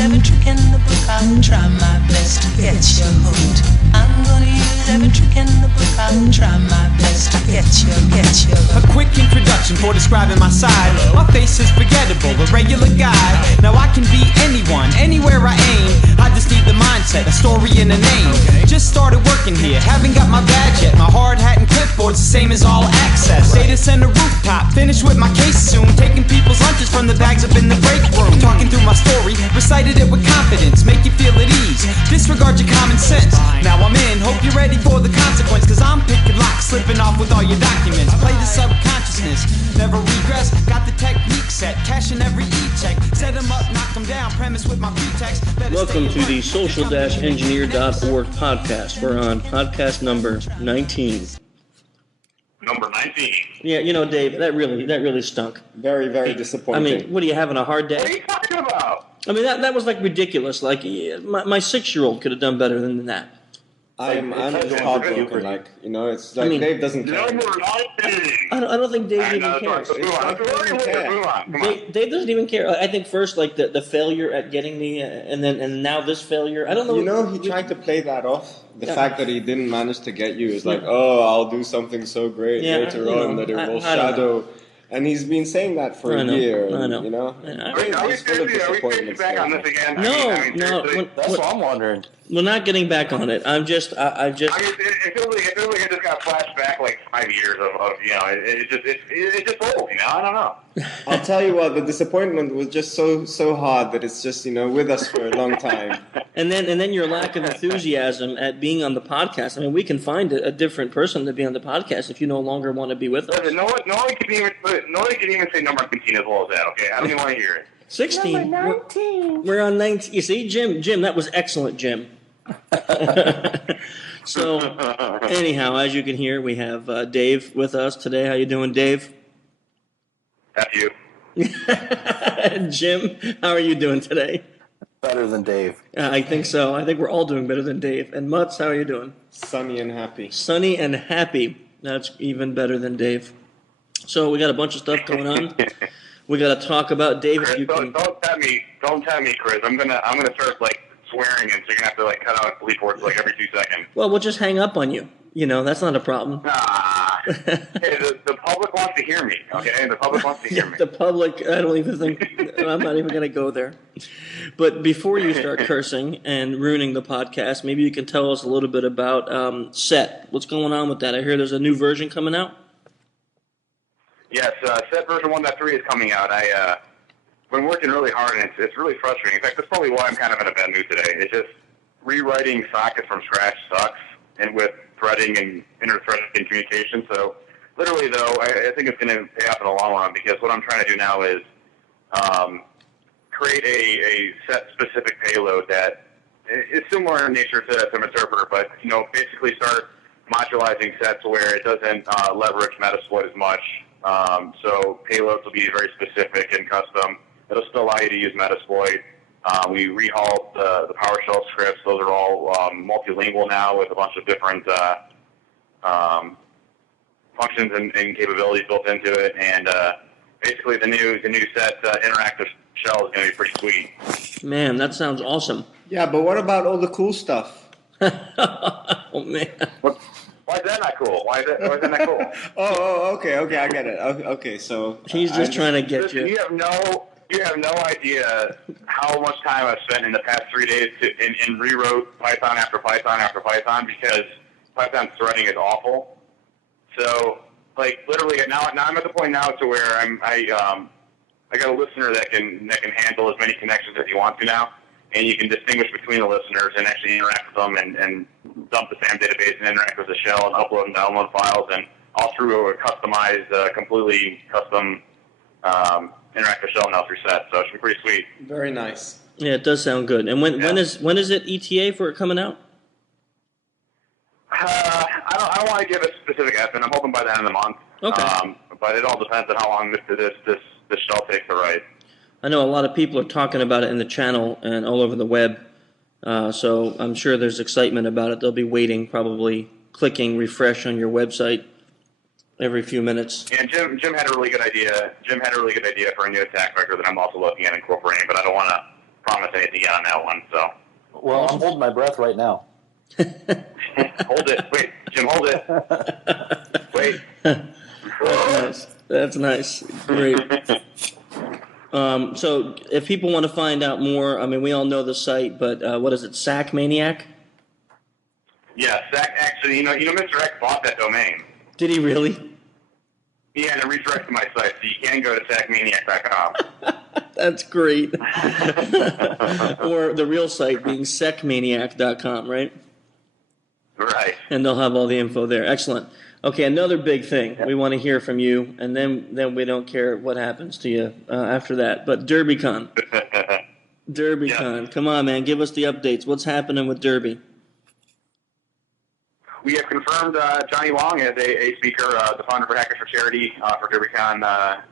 every trick in the book. I'll try my best to get you hooked. I'm gonna use every trick in the book. I'll try my best to get you hooked. A quick introduction for describing my side. My face is forgettable, a regular guy. Now I can be anyone, anywhere I aim. I just need the mindset, a story and a name. Just started working here, haven't got my badge yet. My hard hat and clipboard's the same as all access. Data center rooftop, finished with my case soon. Taking people's lunches from the bags up in the break room. Talking through my story, recited it with confidence. Make you feel at ease, disregard your common sense. Now I'm in, hope you're ready for the consequence. Cause I'm picking locks, slipping off with all your documents. Play the subconsciousness, never regress. Got the technique set, cashing every e-check. Set them up, knock them down, premise with my pretext. Welcome to the social-engineer.org podcast. We're on podcast number 19. Number 19. Yeah, you know, Dave, that really stunk. Very, very disappointing. I mean, what are you having a hard What are day? you talking about? I mean, that was like ridiculous. Like my 6-year-old could have done better than that. I'm just heartbroken. Like, you know, it's like I mean, Dave doesn't care. Number 19. I don't think Dave even cares. Move on. Come on. Dave doesn't even care. I think first, like the failure at getting me, and now this failure. I don't know. You know, he tried to play that off. The fact that he didn't manage to get you is like, oh, I'll do something so great later on that it will shadow. And he's been saying that for a year. I know. You know? Are we seriously back on this again? No. That's what I'm wondering. We're not getting back on it. I just. It feels like I just got flashed back like 5 years of you know, it's just old, you know, I don't know. I'll tell you what, the disappointment was just so hard that it's just, you know, with us for a long time. And then your lack of enthusiasm at being on the podcast. I mean, we can find a different person to be on the podcast if you no longer want to be with us. No one can even say number 19 as well as that, okay? I don't even want to hear it. 16. Number 19. We're on 19. You see, Jim, that was excellent, Jim. So, anyhow, as you can hear, we have Dave with us today. How you doing, Dave? F you. Jim, how are you doing today? Better than Dave. I think so. I think we're all doing better than Dave. And Mutz, how are you doing? Sunny and happy. Sunny and happy. That's even better than Dave. So we got a bunch of stuff going on. We got to talk about Dave. Chris, if you can. Don't tell me, Chris. I'm gonna start like swearing, and so you're gonna have to like cut out bleep words like every 2 seconds. Well, we'll just hang up on you. You know, that's not a problem. Hey, the public wants to hear me, okay? The public wants to hear me. The public, I don't even think, I'm not even going to go there. But before you start cursing and ruining the podcast, maybe you can tell us a little bit about Set. What's going on with that? I hear there's a new version coming out. Yes, Set version 1.3 is coming out. I've been working really hard, and it's really frustrating. In fact, that's probably why I'm kind of in a bad mood today. It's just rewriting sockets from scratch sucks, and with threading and inter-threading communication. So literally, though, I think it's going to pay off in the long run, because what I'm trying to do now is create a set-specific payload that is similar in nature to Interpreter, but, you know, basically start modularizing sets where it doesn't leverage Metasploit as much. So payloads will be very specific and custom. It'll still allow you to use Metasploit. We rehauled the PowerShell scripts. Those are all multilingual now with a bunch of different functions and capabilities built into it. And basically, the new set interactive shell is going to be pretty sweet. Man, that sounds awesome. Yeah, but what about all the cool stuff? Oh, man. Why is that not cool? Why is that not cool? Okay, I get it. Okay, so he's just trying to get you. You have no idea how much time I've spent in the past 3 days and rewrote Python after Python after Python, because Python threading is awful. So, like, literally, now I'm at the point now to where I got a listener that can handle as many connections as you want to now, and you can distinguish between the listeners and actually interact with them and dump the SAM database and interact with the shell and upload and download files, and all through a customized, completely custom interactive shell now through Set. So it should be pretty sweet. Very nice. Yeah, it does sound good. And when is it ETA for it coming out? I don't want to give a specific estimate. I'm hoping by the end of the month. Okay. But it all depends on how long this shell takes to write. I know a lot of people are talking about it in the channel and all over the web, so I'm sure there's excitement about it. They'll be waiting, probably clicking refresh on your website every few minutes. And Jim had a really good idea. Jim had a really good idea for a new attack vector that I'm also looking at incorporating, but I don't want to promise promise anything yet on that one. So. Well, I'm holding my breath right now. Hold it. Wait, Jim, hold it. Wait. That's nice. Great. So if people want to find out more, I mean, we all know the site, but what is it, Sack Maniac? Yeah, Sack, actually, you know, Mr. X bought that domain. Did he really? Yeah, and it redirected my site, so you can go to sackmaniac.com. That's great. Or the real site being secmaniac.com, right? Right. And they'll have all the info there. Excellent. Okay, another big thing. We want to hear from you, and then we don't care what happens to you after that. But DerbyCon. DerbyCon. Yeah. Come on, man. Give us the updates. What's happening with Derby? We have confirmed Johnny Long as a speaker, the founder for Hackers for Charity for DerbyCon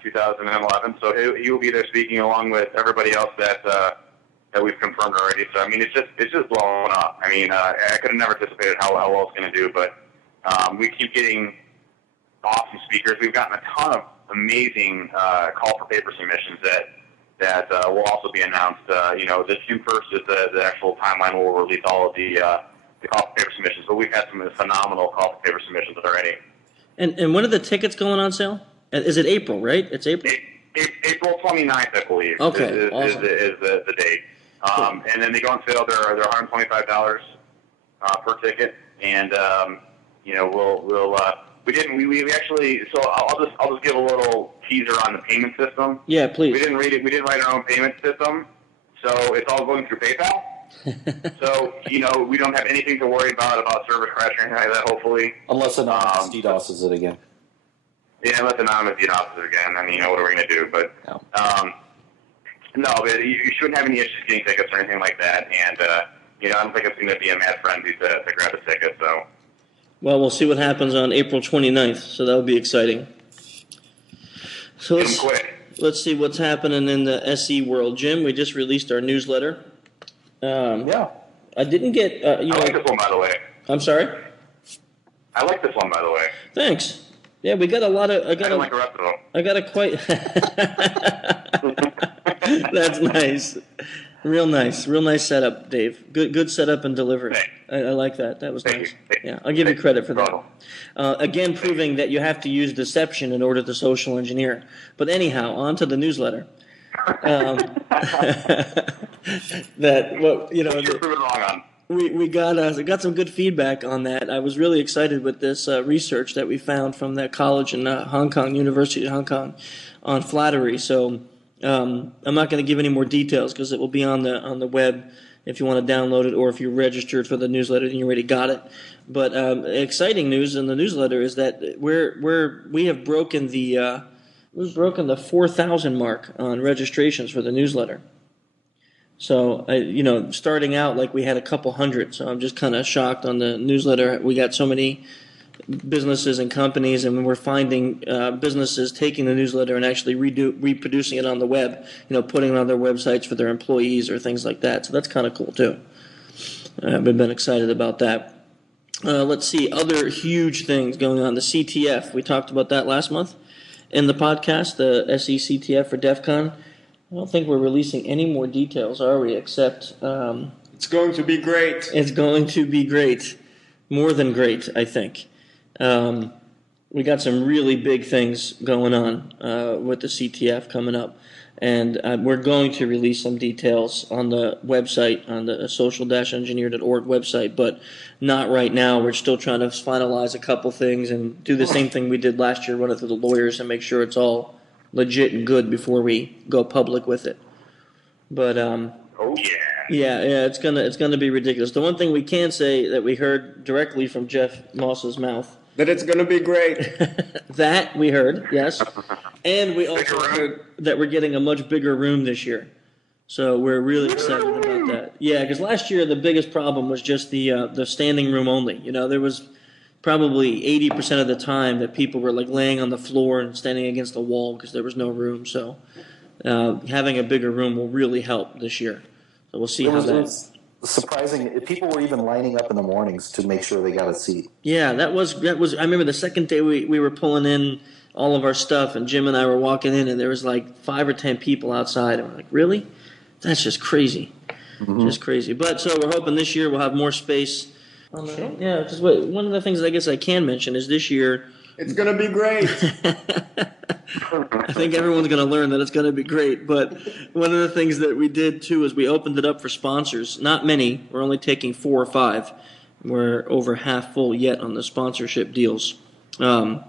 2011. So he will be there speaking along with everybody else that we've confirmed already. So I mean, it's just blowing up. I mean, I could have never anticipated how well it's going to do, but we keep getting awesome speakers. We've gotten a ton of amazing call for paper submissions that will also be announced. The June 1st is the actual timeline where we'll release all of the call for paper submissions, but we've had some phenomenal call for paper submissions already. And when are the tickets going on sale? Is it April, right? It's April? April 29th, I believe, okay, awesome. is the date. And then they go on sale. They're $125 per ticket, and we actually. So I'll just give a little teaser on the payment system. Yeah, please. We didn't write our own payment system, so it's all going through PayPal. So we don't have anything to worry about service crash or anything like that. Hopefully, unless anonymous DDoSes it again. Yeah, unless anonymous DDoSes it again. I mean, what are we going to do? But no, but you shouldn't have any issues getting tickets or anything like that. And I don't think it's going to be a mad frenzy to grab a ticket. So. Well, we'll see what happens on April 29th. So that'll be exciting. So let's see what's happening in the SE world. Jim, we just released our newsletter. Yeah. I didn't get. I like this one, by the way. I'm sorry? I like this one, by the way. Thanks. Yeah, we got a lot of. I don't like the rest of them. I got a quite. That's nice. Real nice setup, Dave. Good setup and delivery. I like that. That was nice. Yeah, I'll give you credit for that. Again, proving that you have to use deception in order to social engineer. But anyhow, on to the newsletter. We got some good feedback on that. I was really excited with this research that we found from that college in Hong Kong, University of Hong Kong, on flattery. So I'm not going to give any more details because it will be on the web if you want to download it, or if you registered for the newsletter and you already got it. But exciting news in the newsletter is that we have broken the 4,000 mark on registrations for the newsletter. So, starting out like we had a couple hundred, so I'm just kind of shocked on the newsletter. We got so many businesses and companies, and we're finding businesses taking the newsletter and actually reproducing it on the web, putting it on their websites for their employees or things like that. So that's kind of cool too. I've been excited about that. Let's see, other huge things going on. The CTF, we talked about that last month in the podcast, the SECTF for DEF CON. I don't think we're releasing any more details, are we, except... it's going to be great. It's going to be great. More than great, I think. We got some really big things going on with the CTF coming up. And we're going to release some details on the website, on the social-engineer.org website, but not right now. We're still trying to finalize a couple things and do the same thing we did last year, run it through the lawyers and make sure it's all legit and good before we go public with it. But yeah, it's gonna be ridiculous. The one thing we can say that we heard directly from Jeff Moss's mouth, that it's gonna be great. That we heard, yes, and we also heard that we're getting a much bigger room this year. So we're really excited about that. Yeah, because last year the biggest problem was just the standing room only. There was probably 80% of the time that people were like laying on the floor and standing against the wall because there was no room. So having a bigger room will really help this year. So we'll see how that. It's surprising. People were even lining up in the mornings to make sure they got a seat. Yeah, that was. I remember the second day we were pulling in all of our stuff, and Jim and I were walking in, and there was like 5 or 10 people outside, and we're like, really? That's just crazy. Just crazy. But so we're hoping this year we'll have more space. Yeah, just one of the things I guess I can mention is this year. It's going to be great. I think everyone's going to learn that it's going to be great. But one of the things that we did, too, is we opened it up for sponsors. Not many. We're only taking 4 or 5. We're over half full yet on the sponsorship deals. But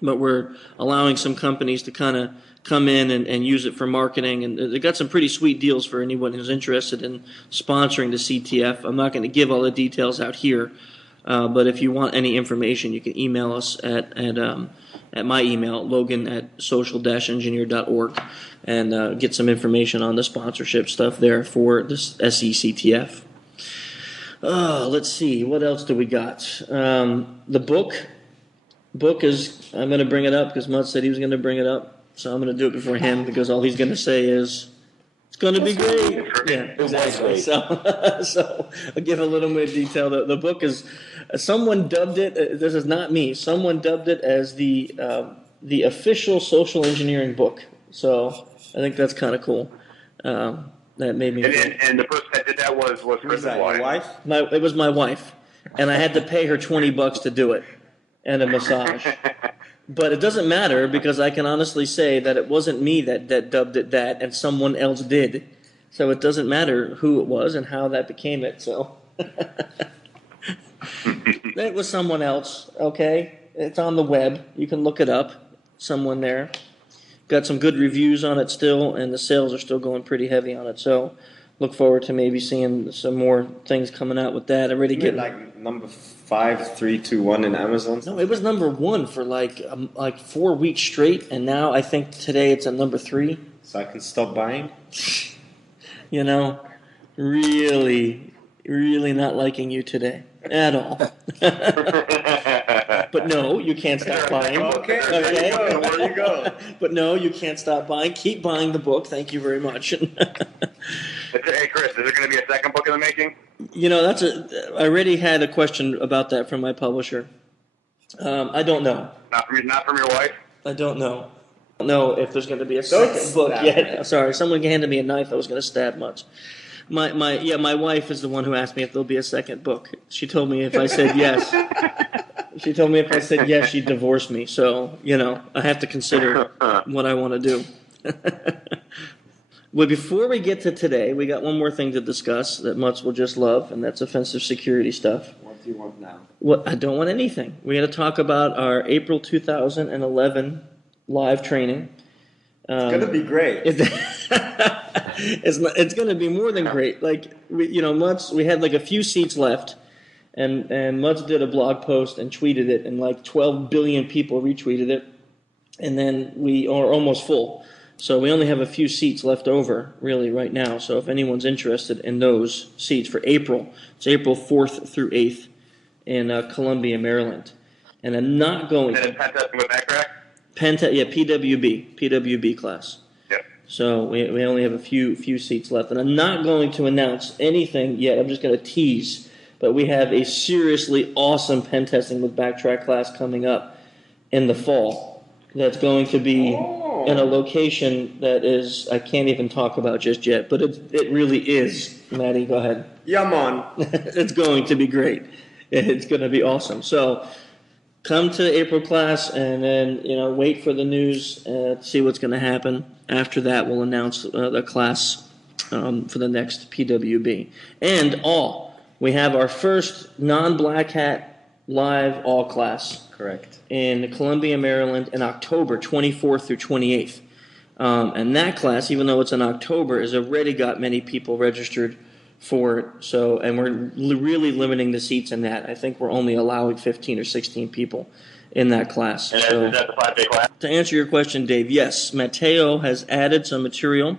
we're allowing some companies to kind of come in and use it for marketing. And they got some pretty sweet deals for anyone who's interested in sponsoring the CTF. I'm not going to give all the details out here. But if you want any information, you can email us at my email, logan@social-engineer.org, and get some information on the sponsorship stuff there for this SECTF. Let's see, what else do we got? The book is, I'm going to bring it up because Mutt said he was going to bring it up, so I'm going to do it before him because all he's going to say is, it's going to be great. Yeah, exactly. So I'll give a little bit of detail. The book is, someone dubbed it, this is not me, someone dubbed it as the official social engineering book. So I think that's kind of cool. That made me and the person that did that was Chris's wife? It was my wife. And I had to pay her $20 to do it and a massage. But it doesn't matter because I can honestly say that it wasn't me that dubbed it that, and someone else did. So it doesn't matter who it was and how that became it. So it was someone else, okay? It's on the web. You can look it up. Someone there. Got some good reviews on it still, and the sales are still going pretty heavy on it. So look forward to maybe seeing some more things coming out with that. I already get like number 5, 3, 2, 1 in Amazon. No, it was number 1 for like 4 weeks straight, and now I think today it's at number 3. So I can stop buying. You know, really, really not liking you today at all. But no, you can't stop buying. Okay. There you go. But no, you can't stop buying. Keep buying the book. Thank you very much. Hey, Chris, is there going to be a second book in the making? You know, I already had a question about that from my publisher. I don't know. Not from your wife? I don't know. I don't know if there's going to be a second book yet. Sorry, someone handed me a knife. I was going to stab Much. My wife is the one who asked me if there'll be a second book. She told me if I said yes. She told me if I said yes, she'd divorce me. So, you know, I have to consider what I want to do. Well, before we get to today, we got one more thing to discuss that Mutz will just love, and that's offensive security stuff. What do you want now? I don't want anything. We got to talk about our April 2011 live training. It's going to be great. It's going to be more than great. Like, Mutz, we had like a few seats left, and Mutz did a blog post and tweeted it, and like 12 billion people retweeted it, and then we are almost full. So we only have a few seats left over, really, right now. So if anyone's interested in those seats for April, it's April 4th through 8th in Columbia, Maryland. And I'm not going... And pen testing with backtrack? PWB class. Yep. So we only have a few seats left. And I'm not going to announce anything yet. I'm just going to tease. But we have a seriously awesome pen testing with backtrack class coming up in the fall. That's going to be... in a location that is, I can't even talk about just yet, but it really is. Maddie, go ahead. Yeah, man. It's going to be great. It's going to be awesome. So come to April class and then, wait for the news, see what's going to happen. After that, we'll announce the class for the next PWB. And we have our first non-black hat live all class. Correct. In Columbia, Maryland, in October 24th through 28th. And that class, even though it's in October, has already got many people registered for it. So, and we're really limiting the seats in that. I think we're only allowing 15 or 16 people in that class. And so, is that the 5-day class? To answer your question, Dave, yes. Mateo has added some material,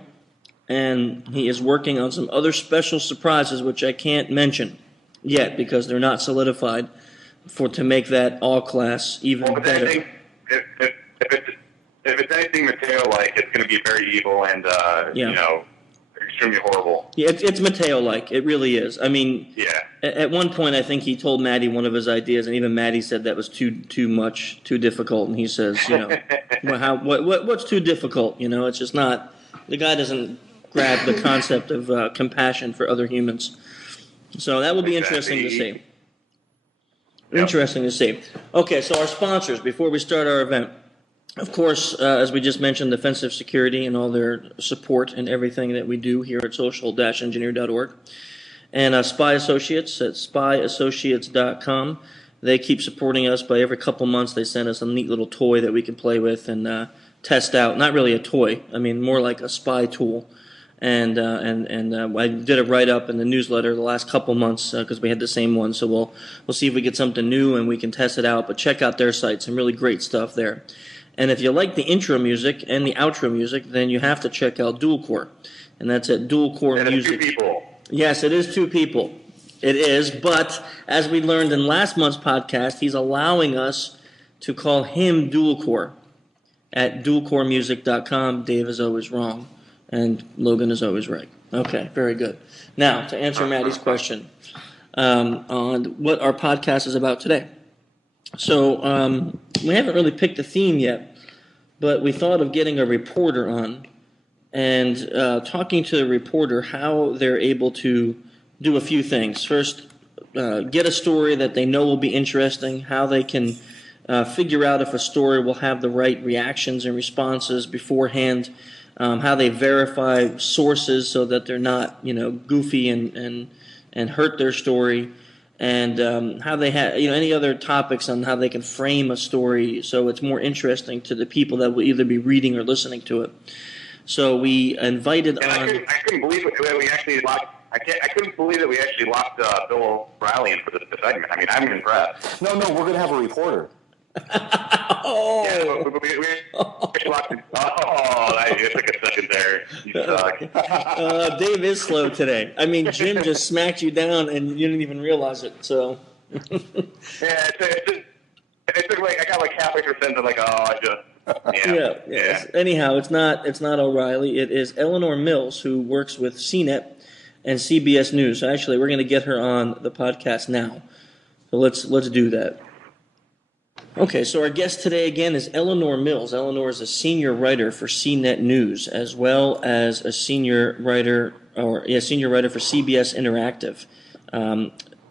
and he is working on some other special surprises, which I can't mention yet because they're not solidified, to make that all class even better. If it's anything Mateo-like, it's going to be very evil and extremely horrible. Yeah, it's Mateo-like. It really is. I mean, yeah. At one point, I think he told Maddie one of his ideas, and even Maddie said that was too much, too difficult. And he says, what's too difficult? It's just not. The guy doesn't grab the concept of compassion for other humans. So that will be interesting to see. Interesting to see. Okay, so our sponsors, before we start our event, of course, as we just mentioned, Defensive Security and all their support and everything that we do here at social-engineer.org. And Spy Associates at spyassociates.com. They keep supporting us. By every couple months, they send us a neat little toy that we can play with and test out. Not really a toy, I mean more like a spy tool. And I did a write-up in the newsletter the last couple months because we had the same one. So we'll see if we get something new and we can test it out. But check out their site, some really great stuff there. And if you like the intro music and the outro music, then you have to check out Dual Core, and that's at Dual Core Music. 2 people. Yes, it is 2 people. It is, but as we learned in last month's podcast, he's allowing us to call him Dual Core at dualcoremusic.com. Dave is always wrong, and Logan is always right. Okay, very good. Now, to answer Maddie's question on what our podcast is about today. So we haven't really picked a theme yet, but we thought of getting a reporter on and talking to the reporter how they're able to do a few things. First, get a story that they know will be interesting, how they can figure out if a story will have the right reactions and responses beforehand, how they verify sources so that they're not, goofy and hurt their story, and how they have, any other topics on how they can frame a story so it's more interesting to the people that will either be reading or listening to it. So we invited on. I couldn't believe that we actually locked. I couldn't believe that we actually locked Bill O'Reilly in for the segment. I mean, I'm impressed. No, we're going to have a reporter. Oh. Yeah, we locked it. It took a second there. You suck. Dave is slow today. I mean, Jim just smacked you down and you didn't even realize it. So. Yeah, it took I got halfway through sentence. I just. Yeah. Anyhow, it's not O'Reilly. It is Eleanor Mills, who works with CNET and CBS News. So actually, we're going to get her on the podcast now. So let's do that. Okay, so our guest today again is Eleanor Mills. Eleanor is a senior writer for CNET News, as well as a senior writer for CBS Interactive.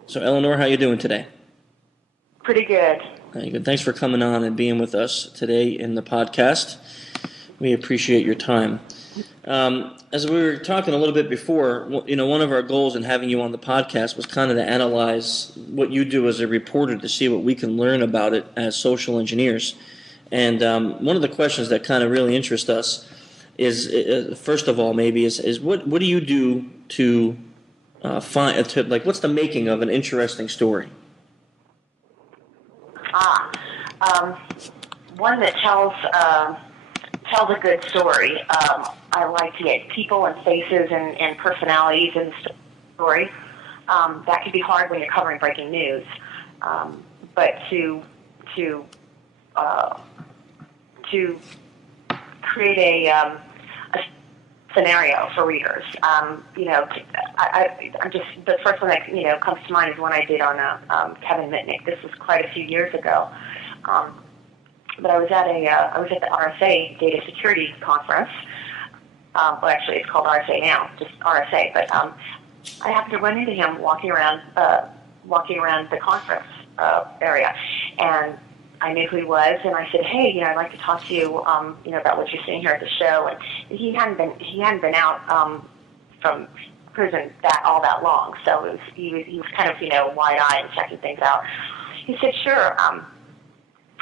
So Eleanor, how you doing today? Pretty good. Very good. Thanks for coming on and being with us today in the podcast. We appreciate your time. As we were talking a little bit before, one of our goals in having you on the podcast was kind of to analyze what you do as a reporter to see what we can learn about it as social engineers. And one of the questions that kind of really interest us is, first of all, maybe is what do you do to find what's the making of an interesting story? One that tells a good story. I like to get people and faces and personalities in the story. That can be hard when you're covering breaking news. But to create a scenario for readers. I'm just the first one that comes to mind is one I did on Kevin Mitnick. This was quite a few years ago. But I was at the RSA Data Security Conference. Well, actually, it's called RSA now, just RSA. But I happened to run into him walking around the conference area, and I knew who he was, and I said, "Hey, I'd like to talk to you, about what you're seeing here at the show." And he hadn't been out from prison all that long, so he was kind of wide-eyed and checking things out. He said, "Sure.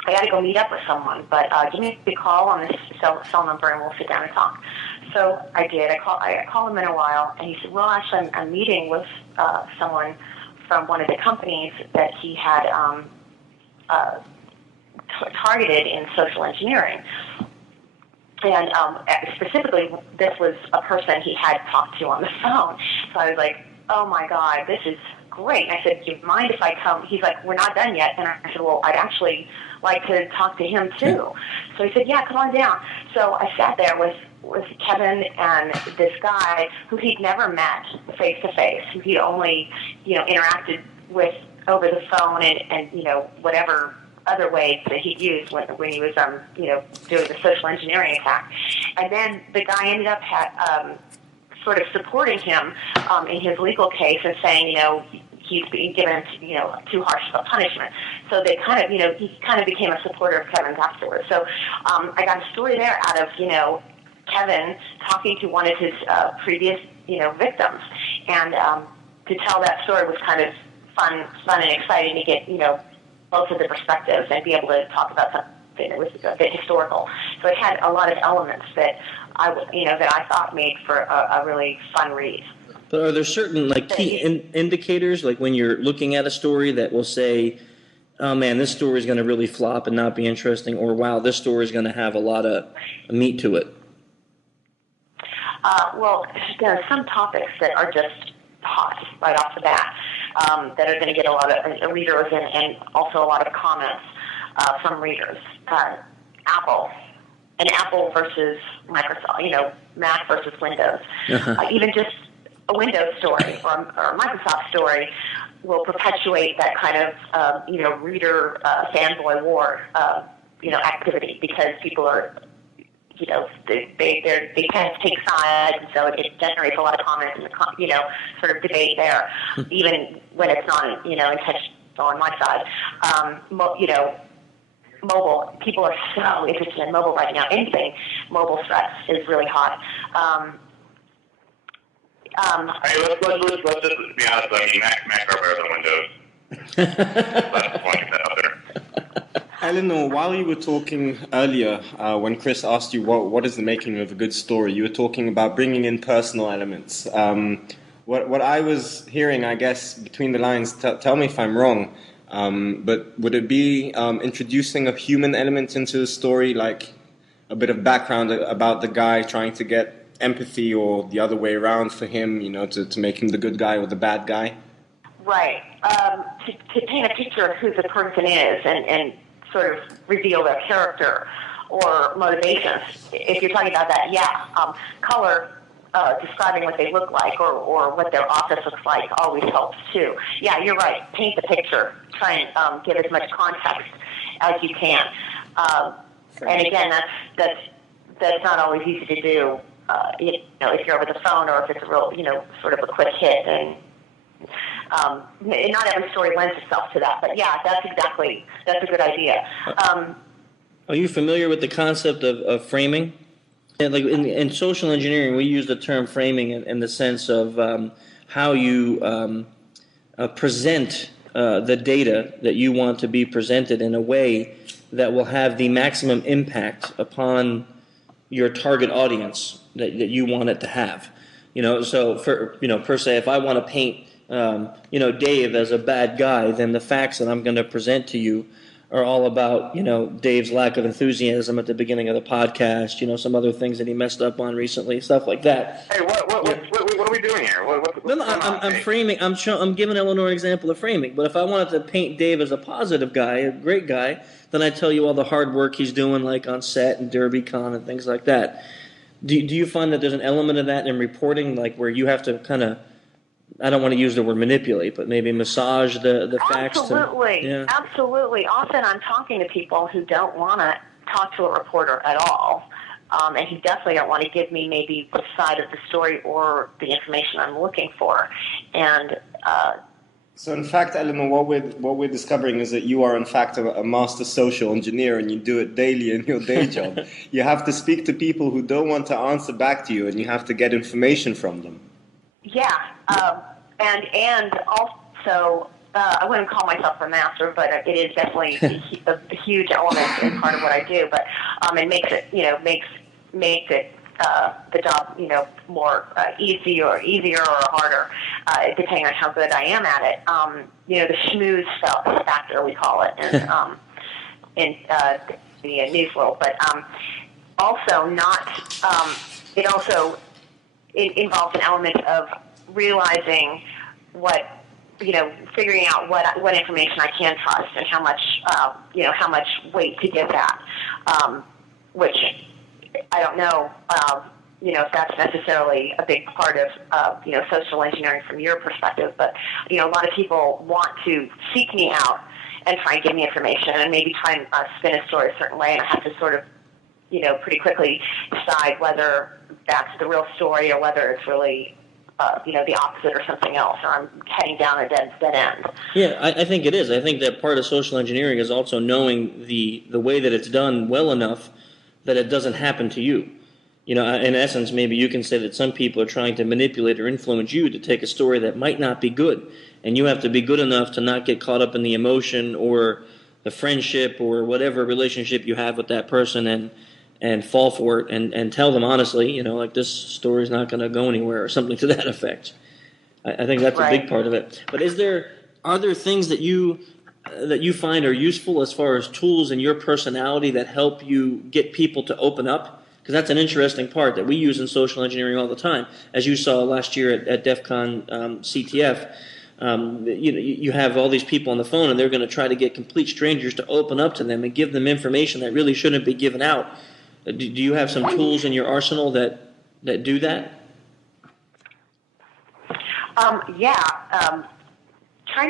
I got to go meet up with someone, but give me a call on this cell number, and we'll sit down and talk." So I did. I called him in a while, and he said, "Well, actually, I'm meeting with someone from one of the companies that he had targeted in social engineering." And specifically, this was a person he had talked to on the phone. So I was like, "Oh, my God, this is great." And I said, "Do you mind if I come?" He's like, "We're not done yet." And I said, "Well, I'd actually like to talk to him too." So he said, "Yeah, come on down." So I sat there with Kevin and this guy who he'd never met face to face, who he'd only interacted with over the phone and whatever other ways that he'd used when he was doing the social engineering attack. And then the guy ended up sort of supporting him in his legal case and saying, he's being given, too harsh of a punishment. So they kind of, he kind of became a supporter of Kevin's afterwards. So I got a story there out of, Kevin talking to one of his previous, victims. And to tell that story was kind of fun and exciting to get, both of the perspectives and be able to talk about something that was a bit historical. So it had a lot of elements that I thought made for a really fun read. But are there certain key indicators, like when you're looking at a story, that will say, oh man, this story is going to really flop and not be interesting, or wow, this story is going to have a lot of meat to it? Well, there are some topics that are just hot right off the bat that are going to get a lot of readers and also a lot of comments from readers. Apple versus Microsoft, Mac versus Windows. Even just a Windows story or a Microsoft story will perpetuate that kind of, reader fanboy war, activity, because people are, they tend to take sides, and so it generates a lot of comments and, sort of debate there, even when it's not, intentional on my side. Mobile, people are so interested in mobile right now. Anything mobile threats is really hot. Hey, let's just be honest. I mean, Mac are better than Windows. Let's point that out there. Eleanor, while you were talking earlier, when Chris asked you what is the making of a good story, you were talking about bringing in personal elements. What I was hearing, I guess, between the lines, tell me if I'm wrong, but would it be introducing a human element into the story, like a bit of background about the guy, trying to get empathy or the other way around for him, to make him the good guy or the bad guy? Right. To paint a picture of who the person is and sort of reveal their character or motivations. If you're talking about that, yeah. Color, describing what they look like or what their office looks like always helps too. Yeah, you're right. Paint the picture. Try and give as much context as you can. And again, that's not always easy to do. If you're over the phone or if it's a real, sort of a quick hit, and not every story lends itself to that. But yeah, that's a good idea. Are you familiar with the concept of framing? And like in social engineering, we use the term framing in the sense of how you present the data that you want to be presented in a way that will have the maximum impact upon your target audience that you want it to have. So for per se, if I want to paint Dave as a bad guy, then the facts that I'm going to present to you are all about Dave's lack of enthusiasm at the beginning of the podcast, some other things that he messed up on recently, stuff like that. Hey, what are we doing here? I'm framing. I'm giving Eleanor an example of framing. But if I wanted to paint Dave as a positive guy, a great guy, then I tell you all the hard work he's doing, like on set and DerbyCon and things like that. Do you find that there's an element of that in reporting, like where you have to kind of, I don't want to use the word manipulate, but maybe massage the facts? Absolutely. Often I'm talking to people who don't want to talk to a reporter at all, and who definitely don't want to give me maybe the side of the story or the information I'm looking for. And so, in fact, Eleanor, what we're discovering is that you are, in fact, a master social engineer, and you do it daily in your day job. You have to speak to people who don't want to answer back to you, and you have to get information from them. Yeah, and also, I wouldn't call myself a master, but it is definitely a huge element in part of what I do. But it makes it, makes it the job, more easier or harder, depending on how good I am at it. The schmooze factor, we call it, in the news world. But also it involves an element of realizing figuring out what information I can trust and how much weight to give that, which I don't know, if that's necessarily a big part of, social engineering from your perspective, but, a lot of people want to seek me out and try and give me information and maybe try and spin a story a certain way, and I have to sort of pretty quickly decide whether that's the real story or whether it's really, the opposite or something else, or I'm heading down a dead end. Yeah, I think it is. I think that part of social engineering is also knowing the way that it's done well enough that it doesn't happen to you. In essence, maybe you can say that some people are trying to manipulate or influence you to take a story that might not be good, and you have to be good enough to not get caught up in the emotion or the friendship or whatever relationship you have with that person and fall for it and tell them honestly, like this story's not going to go anywhere or something to that effect. I think that's a big part of it. But are there things that you find are useful as far as tools in your personality that help you get people to open up? Because that's an interesting part that we use in social engineering all the time. As you saw last year at DEF CON CTF, you have all these people on the phone and they're going to try to get complete strangers to open up to them and give them information that really shouldn't be given out. Do you have some tools in your arsenal that do that? Trying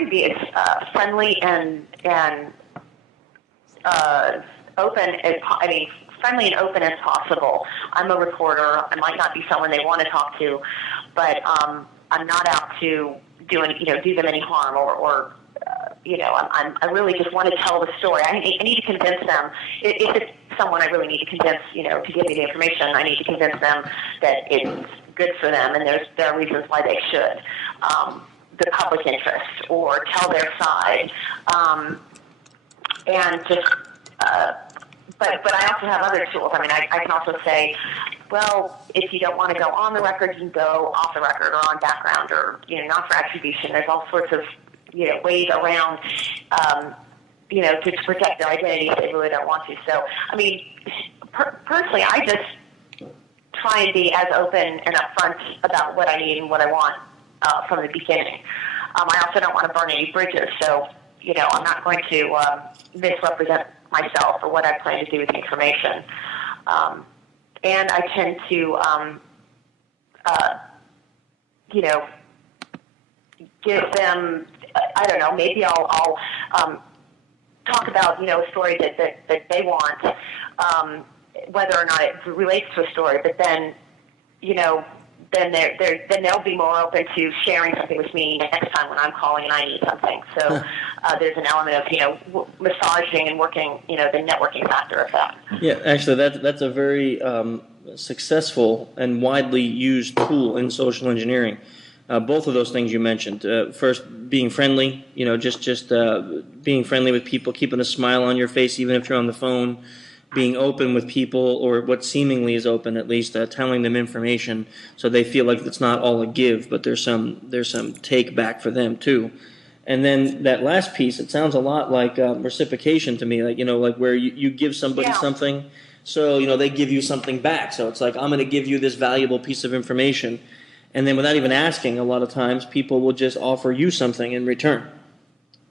to be as friendly and open as friendly and open as possible. I'm a reporter. I might not be someone they want to talk to, but I'm not out to do them any harm or I really just want to tell the story. I need to convince them. If it's someone I really need to convince, to give me the information, I need to convince them that it's good for them, and there are reasons why they should. The public interest, or tell their side, and just. But I also have other tools. I can also say, well, if you don't want to go on the record, you can go off the record or on background or not for attribution. There's all sorts of ways around, to protect their identity if they really don't want to. So, personally, I just try and be as open and upfront about what I need and what I want from the beginning. I also don't want to burn any bridges, so, I'm not going to misrepresent myself or what I plan to do with the information. And I tend to, give them, I don't know, maybe I'll talk about, a story that they want, whether or not it relates to a story, but then, then they'll be more open to sharing something with me next time when I'm calling and I need something. So there's an element of massaging and working the networking factor of that. Yeah, actually, that's a very successful and widely used tool in social engineering. Both of those things you mentioned. First, being friendly. Just being friendly with people, keeping a smile on your face even if you're on the phone. Being open with people, or what seemingly is open at least, telling them information so they feel like it's not all a give, but there's some take back for them too. And then that last piece, it sounds a lot like reciprocation to me, like where you give somebody something, so they give you something back. So it's like, I'm going to give you this valuable piece of information, and then without even asking, a lot of times people will just offer you something in return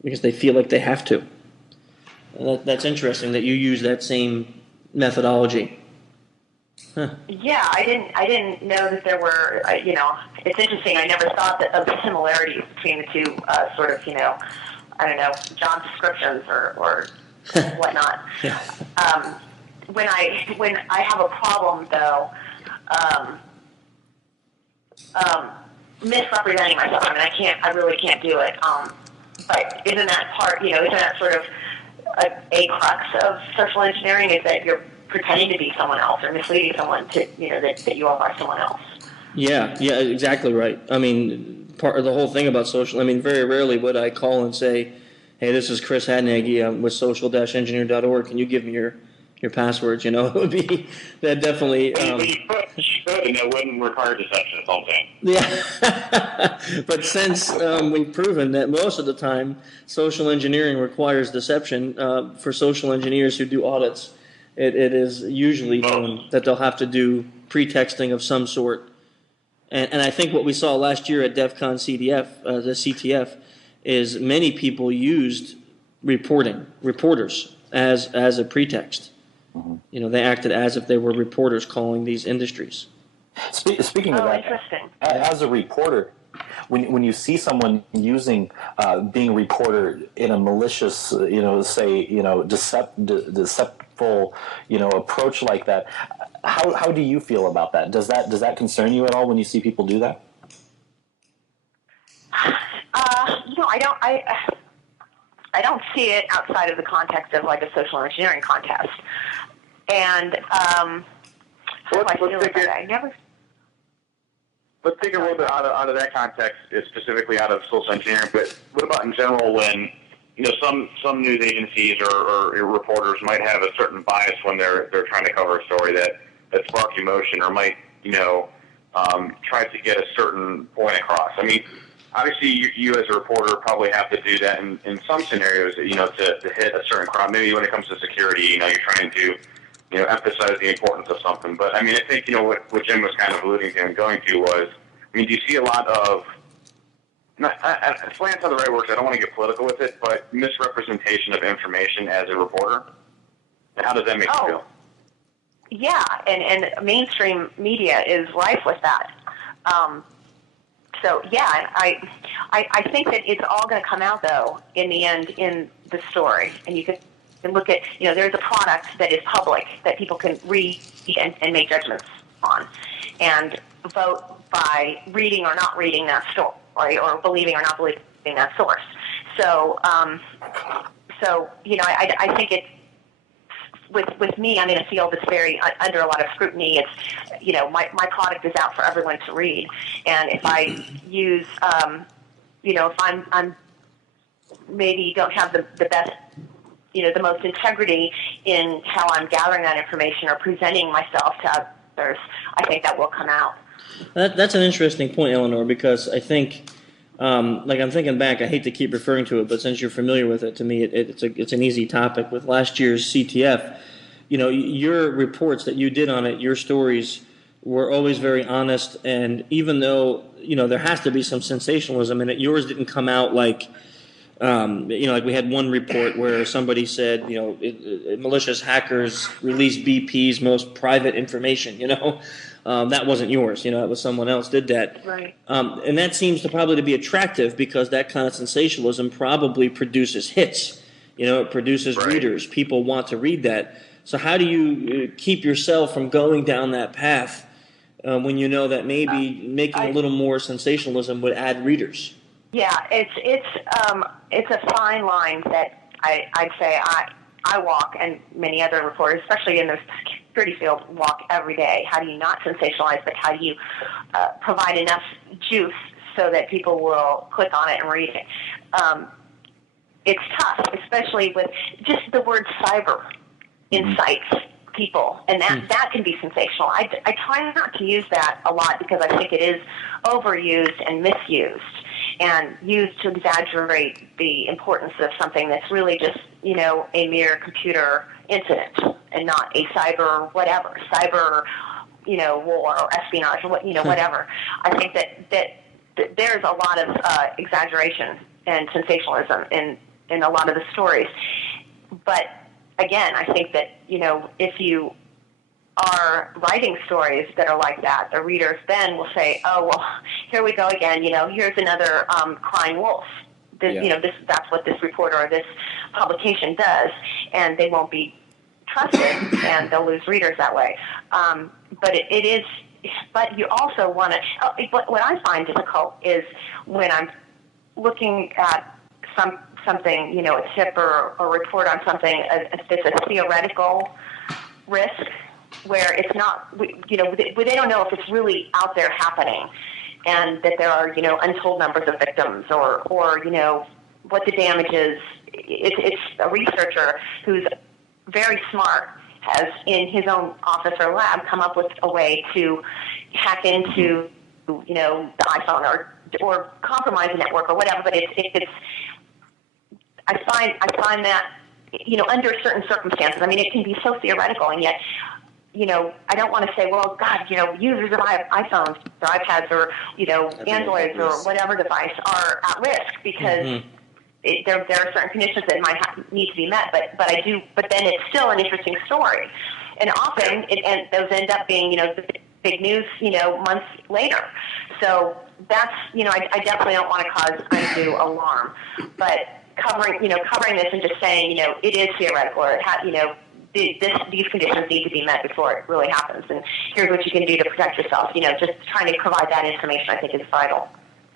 because they feel like they have to. That's interesting that you use that same methodology. Huh. Yeah, I didn't know that there were. It's interesting. I never thought of the similarities between the two. Sort of, I don't know, job descriptions or whatnot. Yeah. When I have a problem though, misrepresenting myself. I really can't do it. But isn't that part? Isn't that sort of a crux of social engineering, is that you're pretending to be someone else or misleading someone to, that you are someone else. Yeah, exactly right. Part of the whole thing about social, very rarely would I call and say, hey, this is Chris Hadnagy with social-engineer.org. Can you give me your passwords? It would be that definitely. You could, and it wouldn't require deception. It's all I'm saying. Yeah, but since we've proven that most of the time social engineering requires deception for social engineers who do audits, it is usually known that they'll have to do pretexting of some sort. And I think what we saw last year at DEF CON CTF, the CTF, is many people used reporters as a pretext. Mm-hmm. They acted as if they were reporters calling these industries. Speaking of that, interesting. As a reporter, when you see someone using being a reporter in a malicious, deceptful, approach like that, how do you feel about that? Does that concern you at all when you see people do that? I don't see it outside of the context of like a social engineering contest, and let's take it a little bit out of that context, specifically out of social engineering. But what about in general when some news agencies or reporters might have a certain bias when they're trying to cover a story that sparks emotion or might try to get a certain point across. I mean, obviously you as a reporter probably have to do that in some scenarios, to hit a certain crowd. Maybe when it comes to security, you're trying to emphasize the importance of something. But I mean, I think what Jim was kind of alluding to and going to was, I mean, do you see a lot of slant's not the right word, so I don't want to get political with it, but misrepresentation of information as a reporter? And how does that make you feel? Yeah, and mainstream media is rife with that. So yeah, I think that it's all going to come out though in the end in the story, and you can look at there's a product that is public that people can read and make judgments on, and vote by reading or not reading that story or believing or not believing that source. So I think it's. With me, I'm in a field that's very under a lot of scrutiny. It's, my product is out for everyone to read. And if I use, if I'm maybe don't have the best, the most integrity in how I'm gathering that information or presenting myself to others, I think that will come out. That's an interesting point, Eleanor, because I think, I'm thinking back, I hate to keep referring to it, but since you're familiar with it, to me it's an easy topic. With last year's CTF, your reports that you did on it, your stories were always very honest, and even though, there has to be some sensationalism in it, yours didn't come out like, like we had one report where somebody said, malicious hackers released BP's most private information, that wasn't yours, it was someone else did that. Right. And that seems to probably to be attractive because that kind of sensationalism probably produces hits. It produces readers. People want to read that. So how do you keep yourself from going down that path when you know that maybe making a little more sensationalism would add readers? Yeah, it's a fine line that I'd say I walk, and many other reporters, especially in the security field, walk every day. How do you not sensationalize, but how do you provide enough juice so that people will click on it and read it? It's tough, especially with just the word cyber incites people, and that can be sensational. I try not to use that a lot because I think it is overused and misused and used to exaggerate the importance of something that's really just, a mere computer incident and not a cyber whatever, war or espionage or whatever. I think that there's a lot of exaggeration and sensationalism in a lot of the stories. But again, I think that, if you are writing stories that are like that, the readers then will say, oh, well, here we go again, here's another crying wolf. That's what this reporter or this publication does, and they won't be trusted, and they'll lose readers that way. But you also want to, what I find difficult is when I'm looking at something, a tip or a report on something, if it's a theoretical risk where it's not, they don't know if it's really out there happening and that there are, untold numbers of victims or what the damage is. It's a researcher who's very smart has in his own office or lab come up with a way to hack into, the iPhone or compromise a network or whatever, but it's I find that, under certain circumstances, I mean, it can be so theoretical, and yet, I don't want to say, well, God, users of iPhones or iPads or, Androids or whatever device are at risk because there are certain conditions that might need to be met, but then it's still an interesting story. And often, those end up being, the big news, months later. So that's, I definitely don't want to cause undue alarm, but covering this and just saying, it is theoretical, or these conditions need to be met before it really happens, and here's what you can do to protect yourself. Just trying to provide that information, I think, is vital.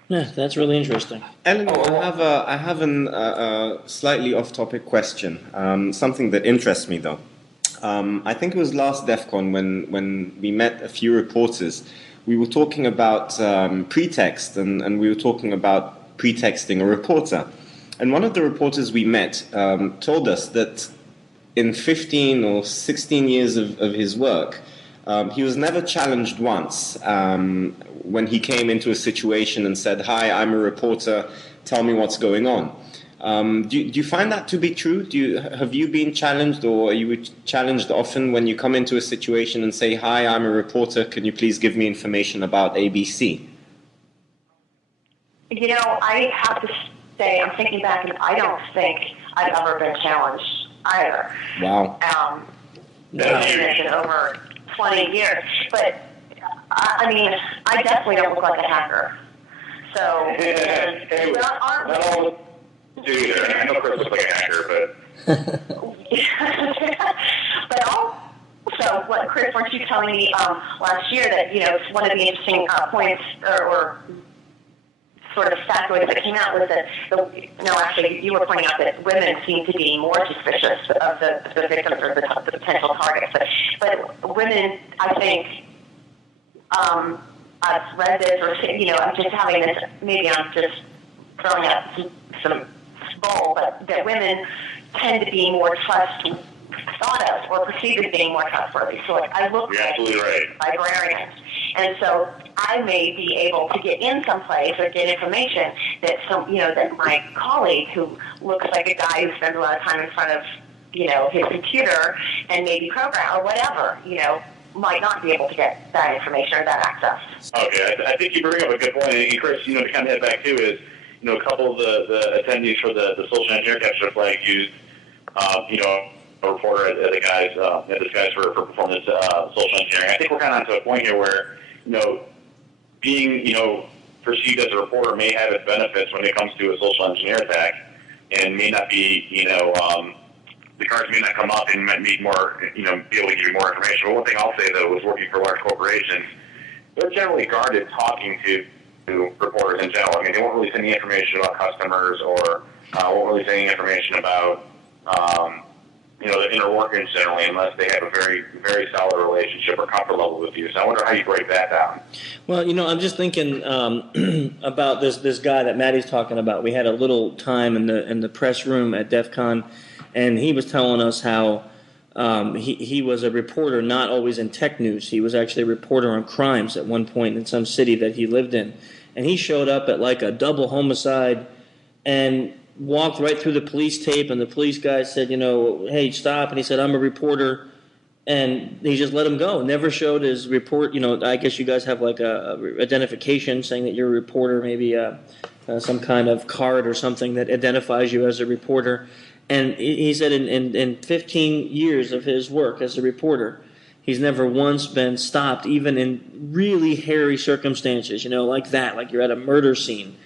Yeah, that's really interesting. Eleanor, I have a slightly off-topic question, something that interests me though. I think it was last DEF CON when we met a few reporters. We were talking about pretext, and we were talking about pretexting a reporter. And one of the reporters we met told us that in 15 or 16 years of his work, he was never challenged once when he came into a situation and said, "Hi, I'm a reporter, tell me what's going on." Do you find that to be true? Have you been challenged, or are you challenged often when you come into a situation and say, "Hi, I'm a reporter, can you please give me information about ABC?" I have to say, I'm thinking back, and I don't think I've ever been challenged either. Wow. In over 20 years. But, I definitely don't look like a hacker. So, not all do either. I know Chris looks like a hacker, but... But also, what, Chris, weren't you telling me last year that, one of the interesting points or sort of factoids that came out was that, actually, you were pointing out that women seem to be more suspicious of the victims or the potential targets. But women, I think, I've read this, or, I'm just having this, maybe I'm just throwing out some bull, but that women tend to be more thought of or perceived as being more trustworthy. So, I look You're absolutely right. librarians. And so I may be able to get in someplace or get information that that my colleague, who looks like a guy who spends a lot of time in front of, his computer and maybe program or whatever, might not be able to get that information or that access. Okay, I think you bring up a good point. And Chris, to kind of head back to is, a couple of the attendees for the social engineering capture flag used, a reporter at the guys, for performance social engineering. I think we're kind of onto a point here where, being, perceived as a reporter may have its benefits when it comes to a social engineer attack, and may not be, the cards may not come up and might need more, be able to give you more information. But one thing I'll say, though, is working for large corporations, they're generally guarded talking to reporters in general. I mean, they won't really send any information about customers, or won't really send any information about, the inner workings generally, unless they have a very, very solid relationship or comfort level with you. So I wonder how you break that down. Well, I'm just thinking about this guy that Maddie's talking about. We had a little time in the press room at DEF CON, and he was telling us how he was a reporter, not always in tech news. He was actually a reporter on crimes at one point in some city that he lived in. And he showed up at like a double homicide and walked right through the police tape, and the police guy said, "Hey, stop." And he said, "I'm a reporter." And he just let him go. Never showed his report. I guess you guys have like a identification saying that you're a reporter, maybe some kind of card or something that identifies you as a reporter. And he said in 15 years of his work as a reporter, he's never once been stopped, even in really hairy circumstances, like that, like you're at a murder scene.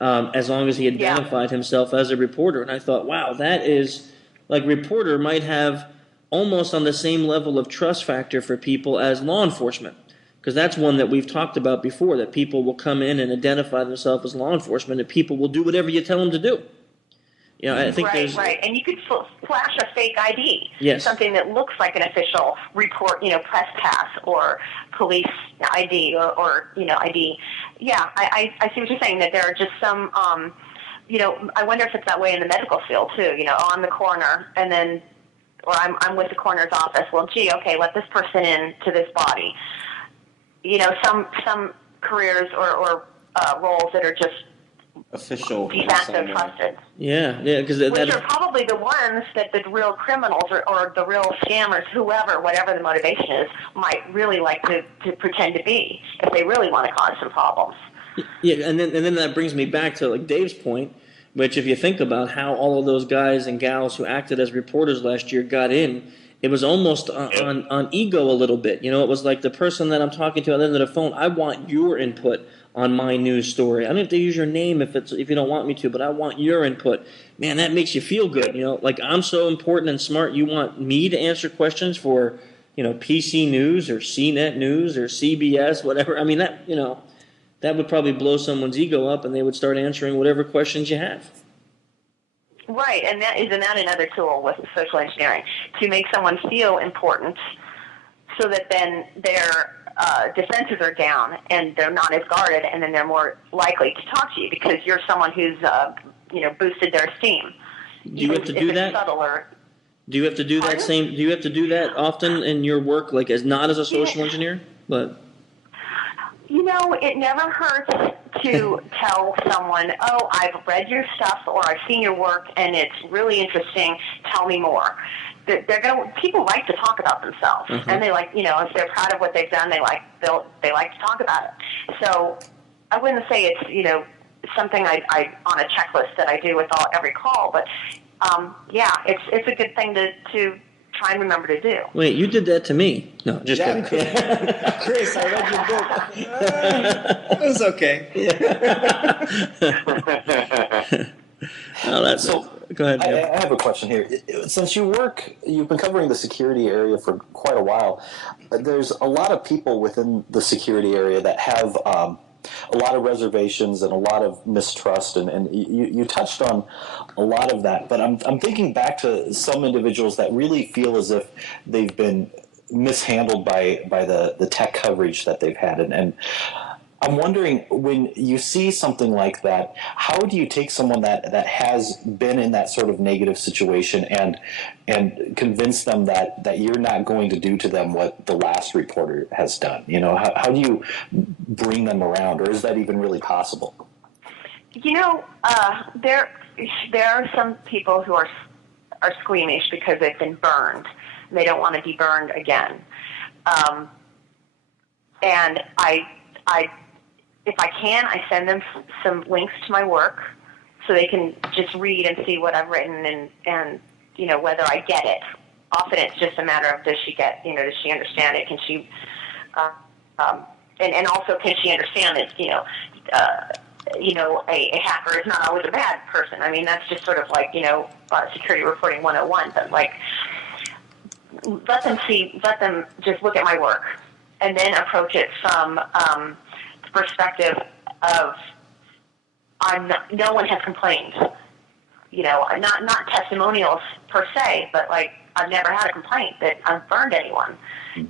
As long as he identified himself as a reporter. And I thought, wow, that is, like, reporter might have almost on the same level of trust factor for people as law enforcement. Because that's one that we've talked about before, that people will come in and identify themselves as law enforcement, and people will do whatever you tell them to do. I think right. And you could flash a fake ID. Yes. Something that looks like an official report, press pass or police ID or ID. Yeah, I see what you're saying, that there are just some, I wonder if it's that way in the medical field too. I'm the coroner, and then, or I'm with the coroner's office. Well, okay, let this person in to this body. Some careers or roles that are just official, de facto trusted. Yeah, because which are probably the ones that the real criminals or the real scammers, whatever the motivation is, might really like to pretend to be if they really want to cause some problems. Yeah, and then that brings me back to like Dave's point, which if you think about how all of those guys and gals who acted as reporters last year got in, it was almost on ego a little bit. It was like the person that I'm talking to on the end of the phone, I want your input. on my news story. I don't have to use your name if you don't want me to, but I want your input. Man, that makes you feel good. Like I'm so important and smart. You want me to answer questions for, PC News or CNET News or CBS, whatever. I mean, that would probably blow someone's ego up, and they would start answering whatever questions you have. Right, and isn't that another tool with social engineering, to make someone feel important so that then their defenses are down and they're not as guarded, and then they're more likely to talk to you because you're someone who's boosted their esteem. Do you have to do that? Do you have to do that Do you have to do that often in your work, like not as a social engineer, but? It never hurts to tell someone, "Oh, I've read your stuff, or I've seen your work, and it's really interesting. Tell me more." People like to talk about themselves, and they like, if they're proud of what they've done, they like to talk about it. So I wouldn't say it's something I on a checklist that I do with every call, but it's a good thing to try and remember to do. Wait, you did that to me? No, just kidding. Chris, I read your book. It was okay. Go ahead. I have a question here. Since you've been covering the security area for quite a while. There's a lot of people within the security area that have a lot of reservations and a lot of mistrust, and you touched on a lot of that. But I'm thinking back to some individuals that really feel as if they've been mishandled by the tech coverage that they've had, and I'm wondering, when you see something like that, how do you take someone that has been in that sort of negative situation and convince them that you're not going to do to them what the last reporter has done? How do you bring them around, or is that even really possible? There are some people who are squeamish because they've been burned. They don't want to be burned again. And if I can, I send them some links to my work so they can just read and see what I've written and whether I get it. Often it's just a matter of does she understand it? Can she, and also can she understand that, a hacker is not always a bad person. I mean, that's just sort of like, security reporting 101, but like, let them just look at my work and then approach it from, perspective of no one has complained, not testimonials per se, but like I've never had a complaint that I've burned anyone,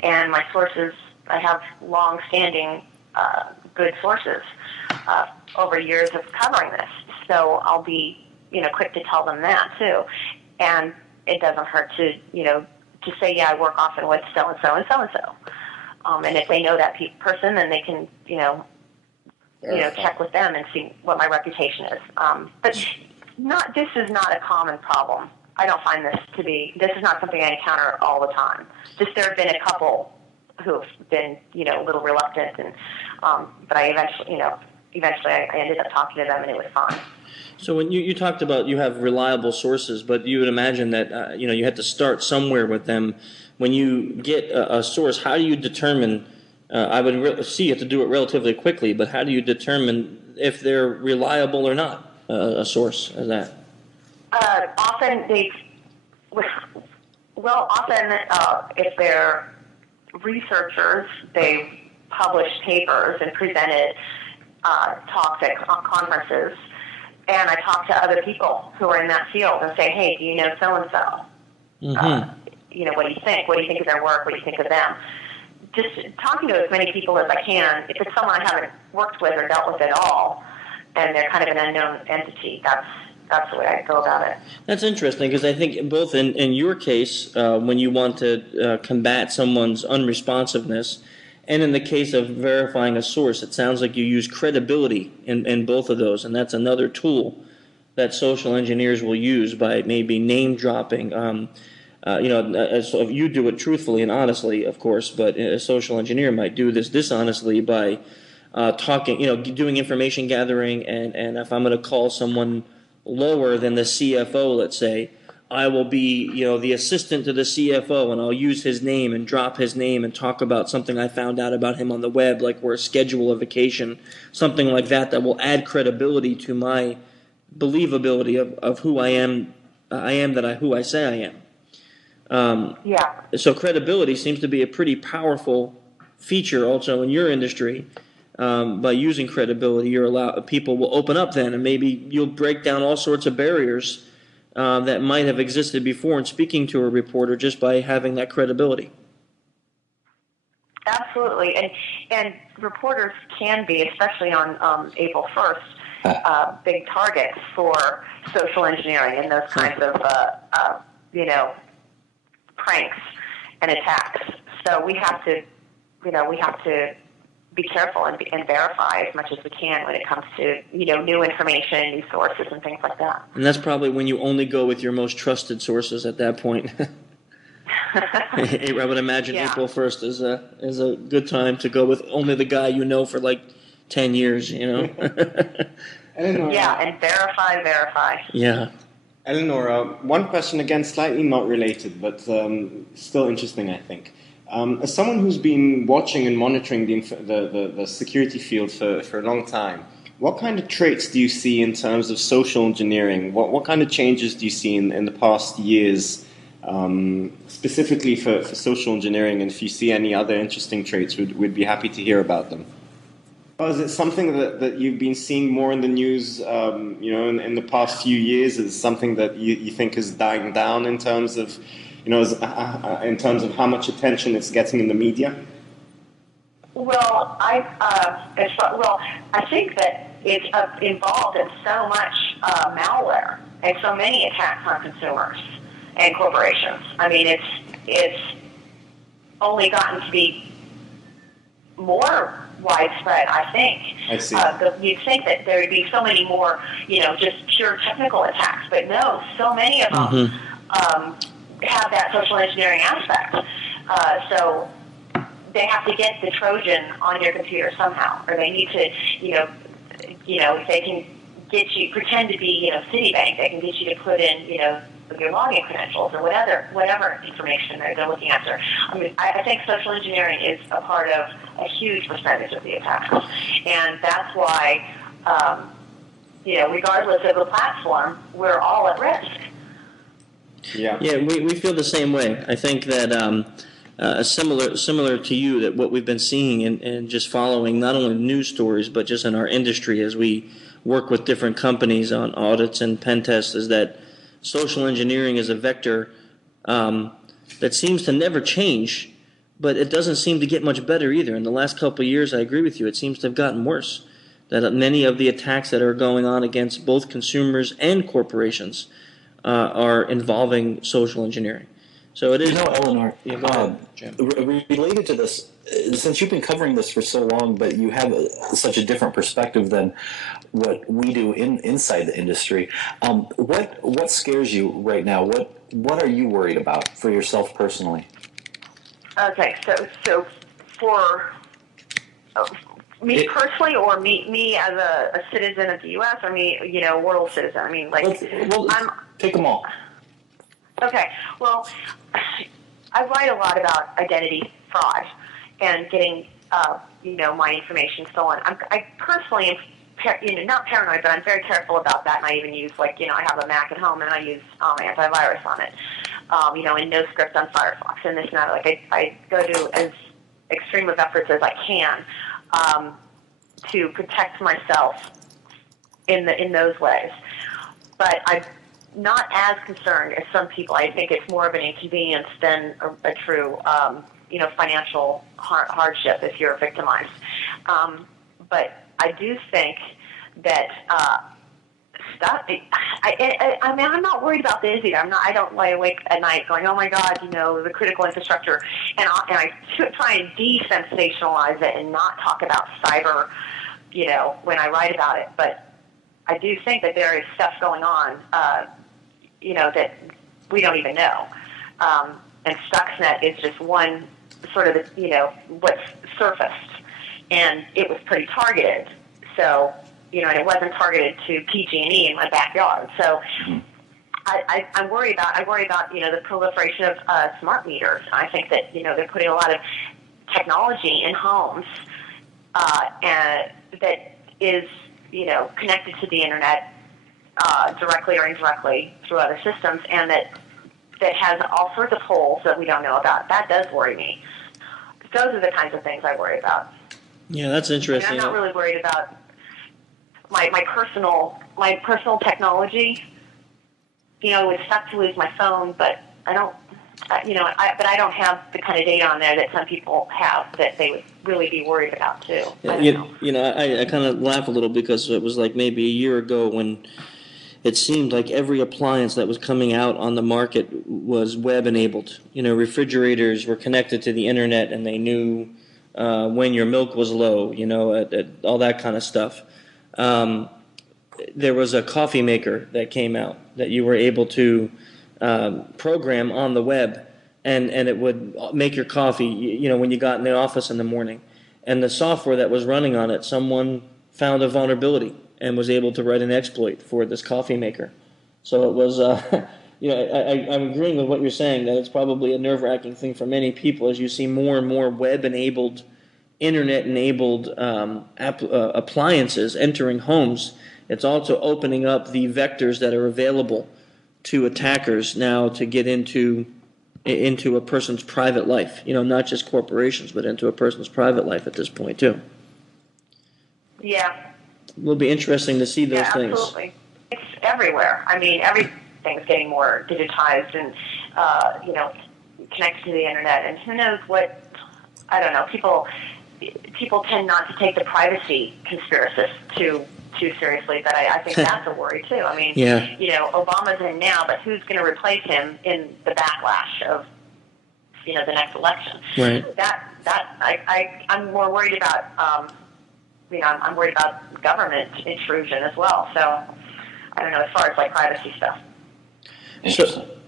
and my sources, I have long-standing good sources over years of covering this, so I'll be quick to tell them that too, and it doesn't hurt to to say, yeah, I work often with so and so and so and so. And if they know that person, then they can, check with them and see what my reputation is. But this is not a common problem. I don't find this is not something I encounter all the time. Just there have been a couple who have been, a little reluctant, and but I eventually I ended up talking to them, and it was fine. So when you talked about you have reliable sources, but you would imagine that you had to start somewhere with them. When you get a source, how do you determine? I would see you have to do it relatively quickly, but how do you determine if they're reliable or not? A source as that. Often if they're researchers, they've published papers and presented talks at conferences. And I talk to other people who are in that field and say, hey, do you know so-and-so? What do you think? What do you think of their work? What do you think of them? Just talking to as many people as I can. If it's someone I haven't worked with or dealt with at all, and they're kind of an unknown entity, that's the way I go about it. That's interesting, because I think both in your case, when you want to combat someone's unresponsiveness, and in the case of verifying a source, it sounds like you use credibility in both of those, and that's another tool that social engineers will use by maybe name dropping. So you do it truthfully and honestly, of course, but a social engineer might do this dishonestly by talking, doing information gathering, and if I'm going to call someone lower than the CFO, let's say, I will be, the assistant to the CFO, and I'll use his name and drop his name and talk about something I found out about him on the web, like where schedule a vacation, something like that will add credibility to my believability of who I am. Who I say I am. Yeah. So credibility seems to be a pretty powerful feature also in your industry. By using credibility, people will open up then, and maybe you'll break down all sorts of barriers that might have existed before in speaking to a reporter just by having that credibility. Absolutely, and reporters can be, especially on April 1st, big targets for social engineering and those kinds of pranks and attacks. So we have to be careful and verify as much as we can when it comes to new information, new sources, and things like that. And that's probably when you only go with your most trusted sources at that point. I would imagine April 1st is a good time to go with only the guy you know for like 10 years. Eleonora, and verify. Yeah. Eleonora, one question again, slightly not related, but still interesting, I think. As someone who's been watching and monitoring the security field for a long time, what kind of traits do you see in terms of social engineering? What kind of changes do you see in the past years, specifically for social engineering? And if you see any other interesting traits, we'd be happy to hear about them. Or is it something that you've been seeing more in the news, in the past few years? Is it something that you think is dying down in terms of in terms of how much attention it's getting in the media? Well, I think that it's involved in so much malware and so many attacks on consumers and corporations. I mean, it's only gotten to be more widespread, I think. I see. You'd think that there would be so many more, just pure technical attacks, but no, so many of them have that social engineering aspect. So they have to get the Trojan on your computer somehow, or they need to, if they can get you, pretend to be, Citibank, they can get you to put in, your login credentials or whatever information they're looking after. I mean, I think social engineering is a part of a huge percentage of the attacks, and that's why, regardless of the platform, we're all at risk. Yeah, we feel the same way. I think that similar to you, that what we've been seeing and just following not only news stories but just in our industry as we work with different companies on audits and pen tests is that social engineering is a vector that seems to never change, but it doesn't seem to get much better either. In the last couple of years, I agree with you, it seems to have gotten worse. That many of the attacks that are going on against both consumers and corporations are involving social engineering. So it is. Eleanor, Go ahead, Jim. Related to this, since you've been covering this for so long, but you have such a different perspective than what we do inside the industry, what scares you right now? What are you worried about for yourself personally? Okay, so for me personally, or me as a citizen of the U.S., or me, world citizen. I mean, Take them all. Okay, well, I write a lot about identity fraud and getting, my information stolen. I personally am, not paranoid, but I'm very careful about that, and I even use, I have a Mac at home, and I use antivirus on it, and NoScript on Firefox, and this and that. I go to as extreme of efforts as I can to protect myself in those ways. But I'm not as concerned as some people. I think it's more of an inconvenience than a true, financial hardship if you're victimized. But I do think that I'm not worried about this either. I don't lay awake at night going, oh my God, the critical infrastructure, and I try and desensationalize it and not talk about cyber, when I write about it. But I do think that there is stuff going on, that we don't even know. And Stuxnet is just one sort of, what's surfaced. And it was pretty targeted. So, and it wasn't targeted to PG&E in my backyard. So I worry about the proliferation of smart meters. I think that they're putting a lot of technology in homes and that is connected to the internet directly or indirectly through other systems, and that has all sorts of holes that we don't know about. That does worry me. Those are the kinds of things I worry about. Yeah, that's interesting. I'm not really worried about my personal technology. It's tough to lose my phone, but I don't. I don't have the kind of data on there that some people have that they would really be worried about too. I kind of laugh a little because it was like maybe a year ago when it seemed like every appliance that was coming out on the market was web enabled. Refrigerators were connected to the internet and they knew when your milk was low. All that kind of stuff. There was a coffee maker that came out that you were able to program on the web, and it would make your coffee, when you got in the office in the morning. And the software that was running on it, someone found a vulnerability and was able to write an exploit for this coffee maker. So it was, I'm agreeing with what you're saying, that it's probably a nerve-wracking thing for many people as you see more and more web-enabled, internet-enabled appliances entering homes. It's also opening up the vectors that are available to attackers now to get into a person's private life. Not just corporations, but into a person's private life at this point too. Yeah. It will be interesting to see those things. Absolutely. It's everywhere. I mean, everything's getting more digitized and connected to the internet. And who knows what? I don't know. People tend not to take the privacy conspiracists too seriously, but I think that's a worry too. I mean, Obama's in now, but who's going to replace him in the backlash of the next election? Right. I'm more worried about. I'm worried about government intrusion as well. So I don't know, as far as like privacy stuff.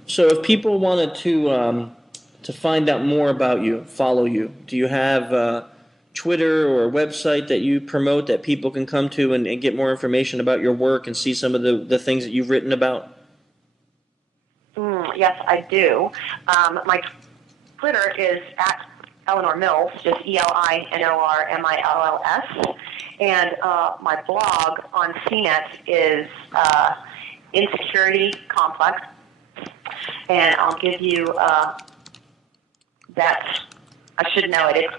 So if people wanted to find out more about you, follow you, do you have Twitter or a website that you promote that people can come to and get more information about your work and see some of the things that you've written about? Yes, I do. My Twitter is at Eleanor Mills, just ELINORMILLS. And my blog on CNET is Insecurity Complex. And I'll give you that. I should know it. It's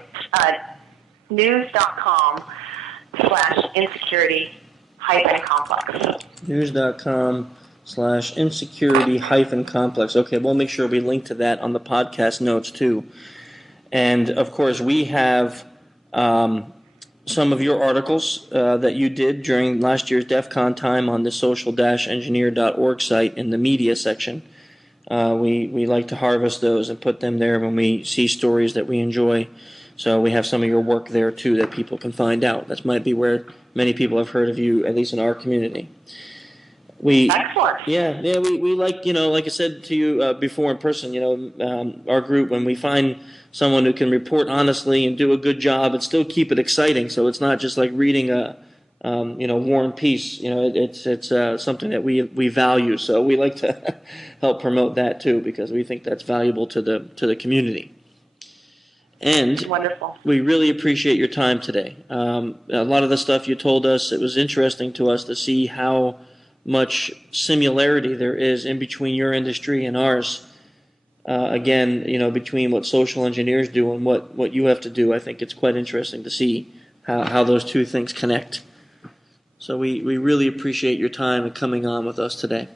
news.com/insecurity-complex. News.com/insecurity-complex. Okay, we'll make sure we link to that on the podcast notes too. And of course, we have some of your articles that you did during last year's DEF CON time on the social-engineer.org site in the media section. We like to harvest those and put them there when we see stories that we enjoy. So we have some of your work there too that people can find out. That might be where many people have heard of you, at least in our community. Excellent. Yeah. We like, like I said to you before in person, our group, when we find someone who can report honestly and do a good job and still keep it exciting, so it's not just like reading a War and Peace. It's something that we value. So we like to help promote that too, because we think that's valuable to the community. And wonderful. We really appreciate your time today. A lot of the stuff you told us, it was interesting to us to see how much similarity there is in between your industry and ours. Again, between what social engineers do and what you have to do, I think it's quite interesting to see how those two things connect. So we really appreciate your time and coming on with us today.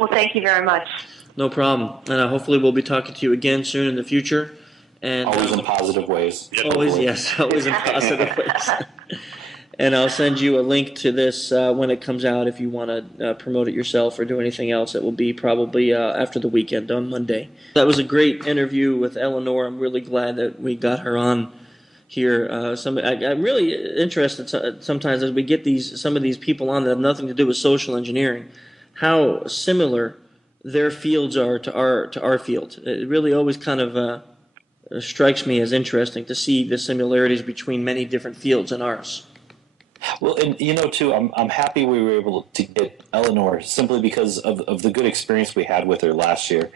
Well, thank you very much. No problem. And hopefully we'll be talking to you again soon in the future. And always in positive ways. Always in positive ways. And I'll send you a link to this when it comes out if you want to promote it yourself or do anything else. It will be probably after the weekend on Monday. That was a great interview with Eleanor. I'm really glad that we got her on here. I'm really interested sometimes as we get some of these people on that have nothing to do with social engineering, how similar their fields are to our field. It really always kind of strikes me as interesting to see the similarities between many different fields and ours. Well, and too, I'm happy we were able to get Eleanor simply because of the good experience we had with her last year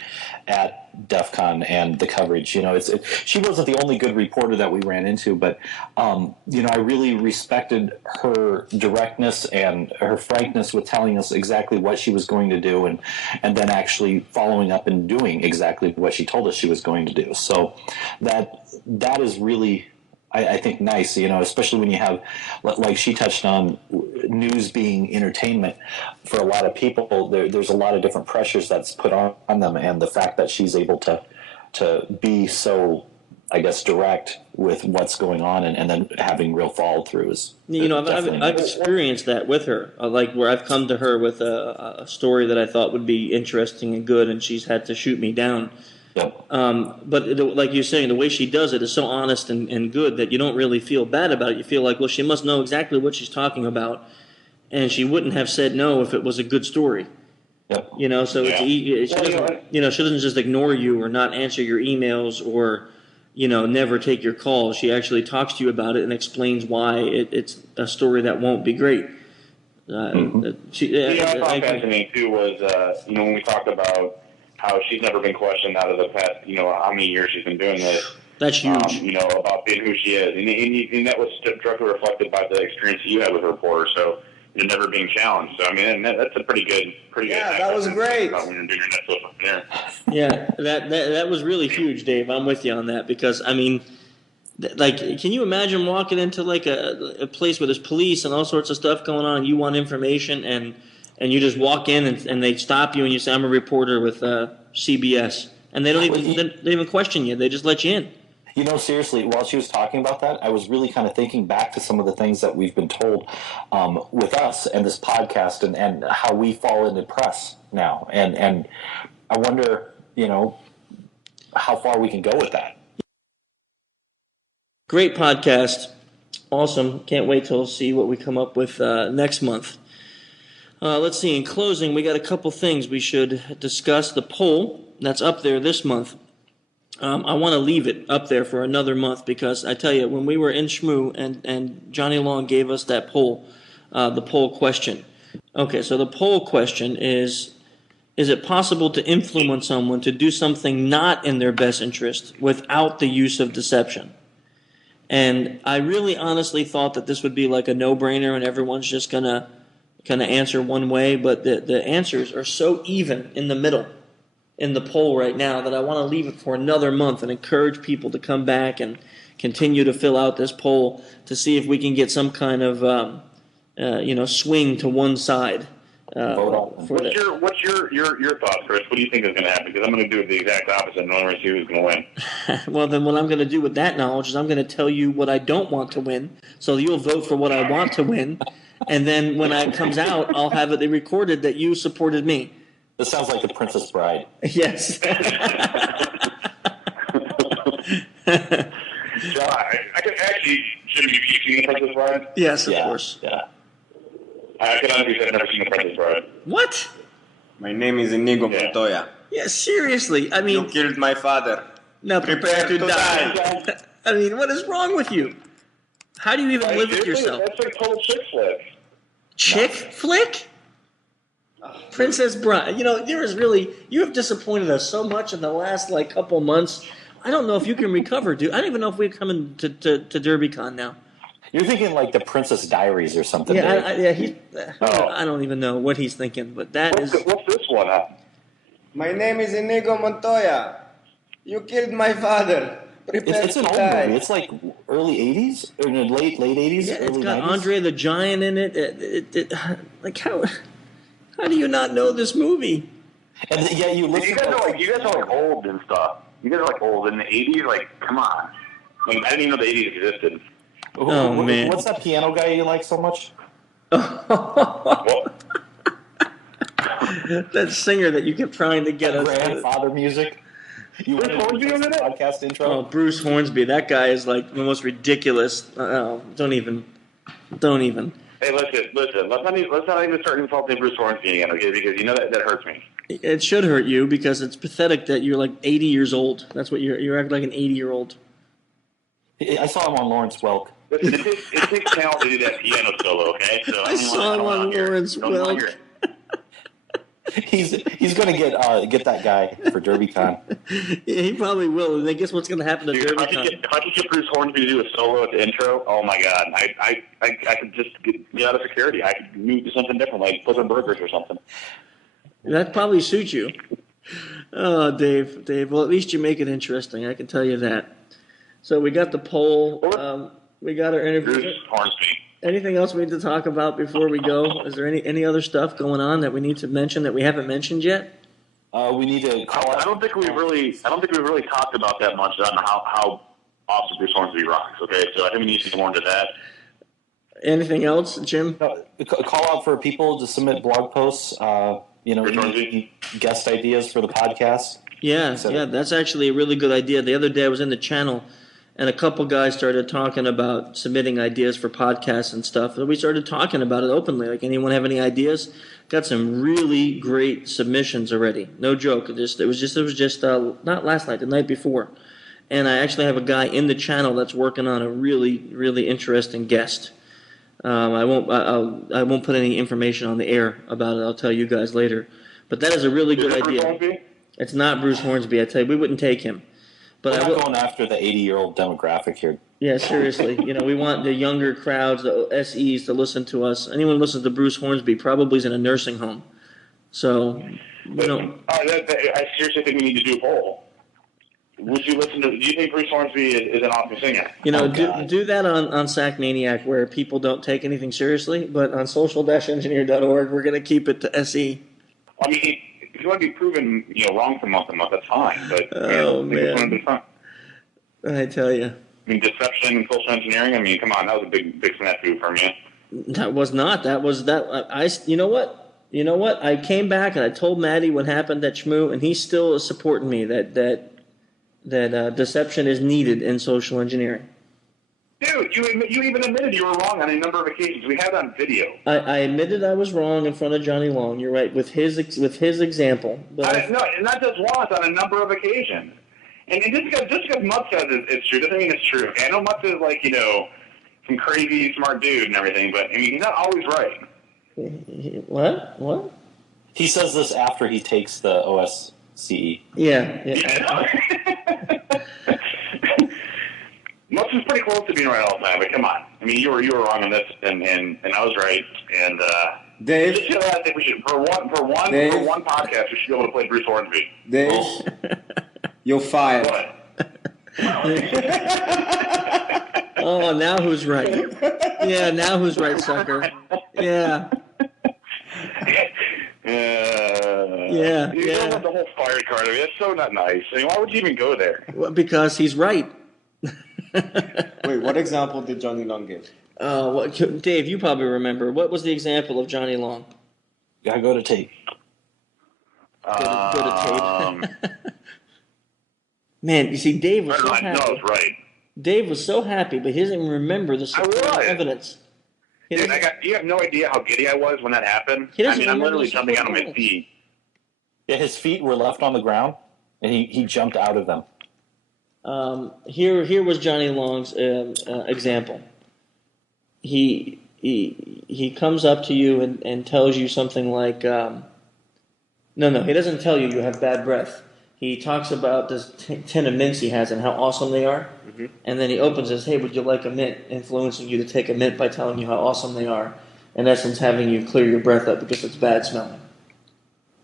at DEF CON and the coverage. She wasn't the only good reporter that we ran into, but I really respected her directness and her frankness with telling us exactly what she was going to do, and then actually following up and doing exactly what she told us she was going to do. So that is really, I think, nice, especially when you have, like she touched on, news being entertainment. For a lot of people, there's a lot of different pressures that's put on them, and the fact that she's able to be so, I guess, direct with what's going on and then having real follow through is I've experienced that with her, like where I've come to her with a story that I thought would be interesting and good, and she's had to shoot me down. Yep. But like you're saying, the way she does it is so honest and good that you don't really feel bad about it. You feel like, well, she must know exactly what she's talking about, and she wouldn't have said no if it was a good story. Yep. So she doesn't just ignore you or not answer your emails or never take your calls. She actually talks to you about it and explains why it's a story that won't be great. I thought that to me too was when we talked about how she's never been questioned out of the past, how many years she's been doing this. That's huge. About being who she is. And that was directly reflected by the experience that you had with a reporter. So you're never being challenged. So, that's a pretty good. Yeah, that was great. When you're doing your net flip up there. Yeah, that was really huge, Dave. I'm with you on that because, can you imagine walking into like a place where there's police and all sorts of stuff going on and you want information and you just walk in and they stop you and you say, I'm a reporter with CBS. And they don't even question you. They just let you in. Seriously, while she was talking about that, I was really kind of thinking back to some of the things that we've been told with us and this podcast and how we fall into press now. And I wonder, how far we can go with that. Great podcast. Awesome. Can't wait till see what we come up with next month. Let's see. In closing, we got a couple things we should discuss. The poll that's up there this month. I want to leave it up there for another month because I tell you, when we were in Shmoo and Johnny Long gave us that poll, the poll question. Okay, so the poll question is it possible to influence someone to do something not in their best interest without the use of deception? And I really honestly thought that this would be like a no-brainer and everyone's just going to answer one way, but the answers are so even in the middle in the poll right now that I want to leave it for another month and encourage people to come back and continue to fill out this poll to see if we can get some kind of swing to one side. What's your thoughts, Chris? What do you think is going to happen? Because I'm going to do the exact opposite and I want to see who's going to win. Well, then what I'm going to do with that knowledge is I'm going to tell you what I don't want to win, so you'll vote for what I want to win. And then when it comes out, I'll have it recorded that you supported me. This sounds like The Princess Bride. Yes. John, I could actually, should you seen The Princess Bride? Yes, of course. Yeah. I can honestly say I've never seen The Princess Bride. What? My name is Inigo Montoya. Yeah, seriously. You killed my father. Now prepare to die. What is wrong with you? How do you even live with yourself? That's like total chick flick. Chick flick? Princess Bride. You have disappointed us so much in the last couple months. I don't know if you can recover, dude. I don't even know if we're coming to DerbyCon now. You're thinking like the Princess Diaries or something. Yeah, I don't even know what he's thinking, but what's this one? My name is Inigo Montoya. You killed my father. It's an old movie. It's like early 80s? Or late 80s? Yeah, it's early got 90s? Andre the Giant in it. How do you not know this movie? And you listen. You guys are old and stuff. You guys are old in the 80s. Come on. I didn't even know the 80s existed. Man. What's that piano guy you like so much? That singer that you kept trying to get us. Grandfather music. You want to do this podcast intro? Oh, Bruce Hornsby. That guy is the most ridiculous. Don't even. Hey, listen. Let's not even start insulting Bruce Hornsby again, okay? Because that hurts me. It should hurt you because it's pathetic that you're 80 years old. That's what you're acting like an 80-year-old. I saw him on Lawrence Welk. Listen, it takes talent to do that piano solo, okay? So I saw him on Lawrence Welk. He's going to get that guy for DerbyCon. Yeah, he probably will. And then guess what's going to happen to Dude, if I DerbyCon? could get Bruce Hornsby to do a solo at the intro, oh my God, I could just get out of security. I could move to something different, like flip burgers or something. That'd probably suit you. Oh, Dave. Well, at least you make it interesting. I can tell you that. So we got the poll. We got our interview. Bruce Hornsby. Anything else we need to talk about before we go? Is there any other stuff going on that we need to mention that we haven't mentioned yet? We need to call. I don't think we've really talked about that much on how awesome Bruce Hornsby rocks. Okay, so I think we need to get more into that. Anything else, Jim? Call out for people to submit blog posts. Any guest ideas for the podcast. Yeah, that's actually a really good idea. The other day I was in the channel, and a couple guys started talking about submitting ideas for podcasts and stuff. And we started talking about it openly. Like, anyone have any ideas? Got some really great submissions already. No joke. It was just not last night, the night before. And I actually have a guy in the channel that's working on a really, really interesting guest. I won't put any information on the air about it. I'll tell you guys later. But that is a really good idea. It's not Bruce Hornsby. I tell you, we wouldn't take him. But we're not going after the 80-year-old demographic here. Yeah, seriously. We want the younger crowds, the SEs, to listen to us. Anyone who listens to Bruce Hornsby probably is in a nursing home. So, I seriously think we need to do a poll. Would you listen to? Do you think Bruce Hornsby is an awesome singer? Do that on Sack Maniac, where people don't take anything seriously. But on social-engineer.org, we're going to keep it to SE. I mean, if you want to be proven wrong from month to month, that's fine. But man, I tell you. I mean, deception and social engineering. I mean, come on, that was a big snafu from you. That was not. That was that. You know what? I came back and I told Maddie what happened at Shmoo, and he's still supporting me that deception is needed in social engineering. Dude, you even admitted you were wrong on a number of occasions. We have it on video. I admitted I was wrong in front of Johnny Long. You're right with his example. But no, not just once, on a number of occasions. And just because Mutt says it's true doesn't mean it's true. Okay? I know Mutt is like some crazy smart dude and everything, but I mean he's not always right. What? He says this after he takes the OSCE. Yeah. Mutt is pretty close to being right all the time, but come on. I mean, you were wrong on this, and I was right. And Dave, I think we should for one podcast we should be able to play Bruce Hornsby. Dave, you're fired. What? Oh, now who's right? Yeah, now who's right, sucker? Yeah. Yeah. You don't want the whole fire card. I mean, that's so not nice. I mean, why would you even go there? Well, because he's right. Wait, what example did Johnny Long give? Dave, you probably remember. What was the example of Johnny Long? Gotta go to tape. Go to tape. Man, you see, Dave was so happy. No, I was right. Dave was so happy, but he doesn't even remember the evidence. Dude, you have no idea how giddy I was when that happened. I mean, I'm literally jumping out of my feet. Yeah, his feet were left on the ground, and he jumped out of them. Here was Johnny Long's example. He comes up to you and tells you something like, no, he doesn't tell you have bad breath. He talks about this tin of mints he has and how awesome they are. Mm-hmm. And then he opens and says, hey, would you like a mint? Influencing you to take a mint by telling you how awesome they are. In essence, having you clear your breath up because it's bad smelling.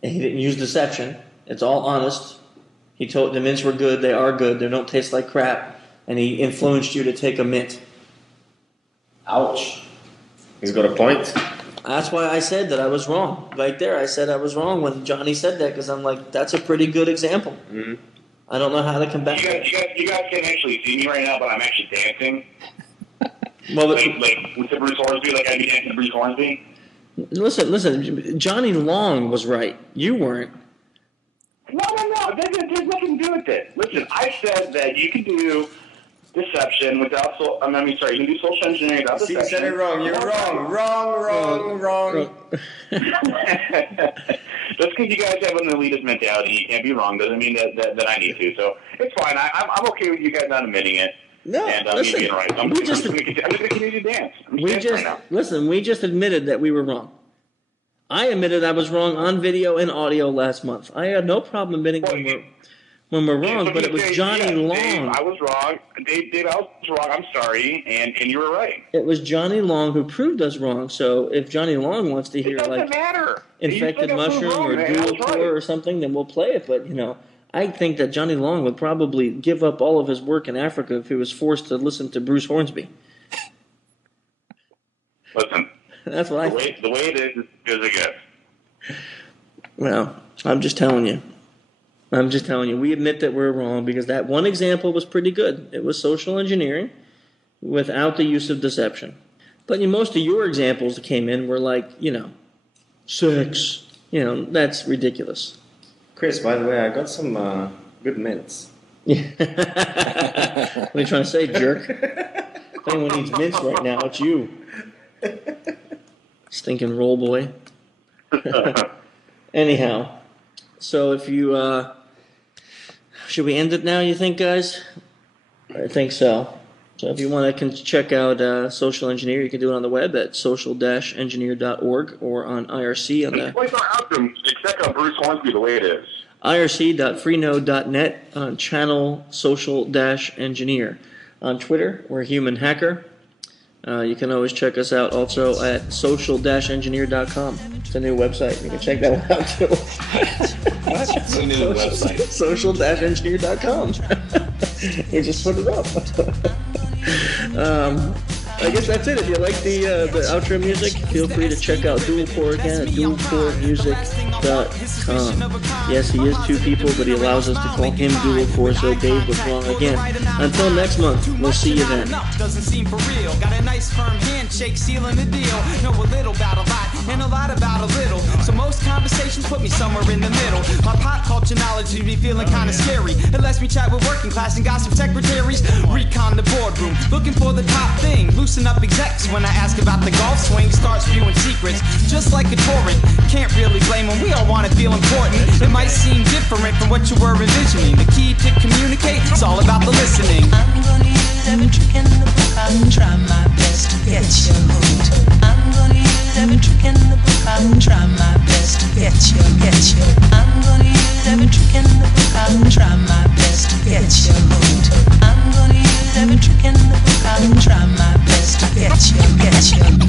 And he didn't use deception. It's all honest. He told the mints were good. They are good. They don't taste like crap. And he influenced you to take a mint. Ouch. He's got a point. That's why I said that I was wrong. Right there, I said I was wrong when Johnny said that because I'm like, that's a pretty good example. Mm-hmm. I don't know how to come back. You guys can't actually see me right now, but I'm actually dancing. Well, like with the Bruce Hornsby, like I'd be dancing to Bruce Hornsby. Listen. Johnny Long was right. You weren't. No. There's nothing to do with it. Listen, I said that you can do deception without you can do social engineering without deception. You said it wrong. You're wrong. Just because you guys have an elitist mentality, you can't be wrong, doesn't mean that I need to. So it's fine. I'm okay with you guys not admitting it. No, and listen, me being right. I'm just going to continue to dance. We just admitted that we were wrong. I admitted I was wrong on video and audio last month. I had no problem admitting when we're wrong, but it was Johnny Long. Dave, I was wrong. Dave, I was wrong. I'm sorry, and you were right. It was Johnny Long who proved us wrong. So if Johnny Long wants to hear like Infected Mushroom or Dual Tour or something, then we'll play it. But I think that Johnny Long would probably give up all of his work in Africa if he was forced to listen to Bruce Hornsby. Listen, that's what I think. The way it is it gets. Well, I'm just telling you. We admit that we're wrong because that one example was pretty good. It was social engineering without the use of deception. But most of your examples that came in were like, sex. That's ridiculous. Chris, by the way, I got some good mints. What are you trying to say, jerk? If anyone needs mints right now, it's you. Stinking roll boy. Anyhow, so if you... should we end it now, you think, guys? I think so. So if you want to check out Social Engineer, you can do it on the web at social-engineer.org or on IRC on the... Check out Bruce Hornsby the way it is. IRC.freenode.net on channel social-engineer. On Twitter, we're Human Hacker. You can always check us out also at social-engineer.com. It's a new website. You can check that one out too. It's a new website. Social-engineer.com. We just put it up. I guess that's it. If you like the outro music, feel free to check out Dualcore again at dualcoremusic.com. Yes, he is two people, but he allows us to call him Dualcore, so Dave was wrong again. Until next month, we'll see you then. Doesn't seem for real. Got a nice firm handshake sealing the deal. Know a little about a lot and a lot about a little. So most conversations put me somewhere in the middle. My pop culture knowledge leaves me feeling kind of scary. It lets me chat with working class and gossip secretaries. Recon the boardroom, looking for the top thing. Loosen up execs when I ask about the golf swing. Start spewing secrets, just like a torrent. Can't really blame them, we all want to feel important. It might seem different from what you were envisioning. The key to communicate, it's all about the listening. I'm gonna use every trick in the book. I'll try my best to get you hooked. I'm gonna use every trick in the book. I'll try my best to get you. I'm gonna use every trick in the book. I'll try my best to get you hooked. I'm gonna use every trick in the book. I'll try my best to get you.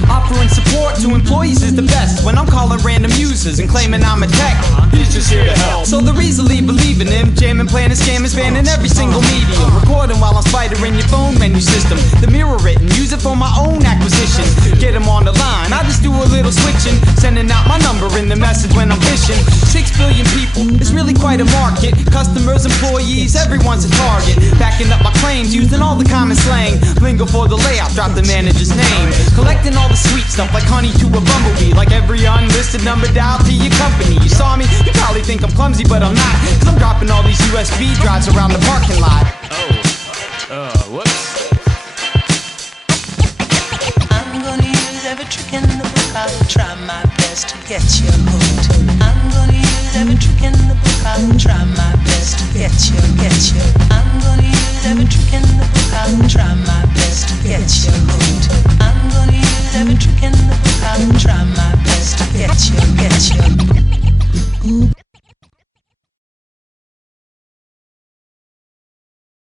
Offering support to employees is the best. When I'm calling random users and claiming I'm a tech, he's just here to help. So they're easily believing him. Jamming, playing, and scamming, spanning every single medium. Recording while I'm spidering your phone menu system. The mirror it and use it for my own acquisition. Get them on the line, I just do a little switching. Sending out my number in the message when I'm fishing. 6 billion people, it's really quite a market. Customers, employees, everyone's a target. Backing up my claims, using all the common slang. Lingo for the layout, drop the manager's name. Collecting all the sweet stuff like honey to a bumblebee. Like every unlisted number dialed to your company. You saw me, you probably think I'm clumsy, but I'm not. Cause I'm dropping all these USB drives around the parking lot. Whoops. I'm gonna use every trick in the book. I'll try my best to get you hooked. I'm gonna use every trick in the book. I'll try my best to get you.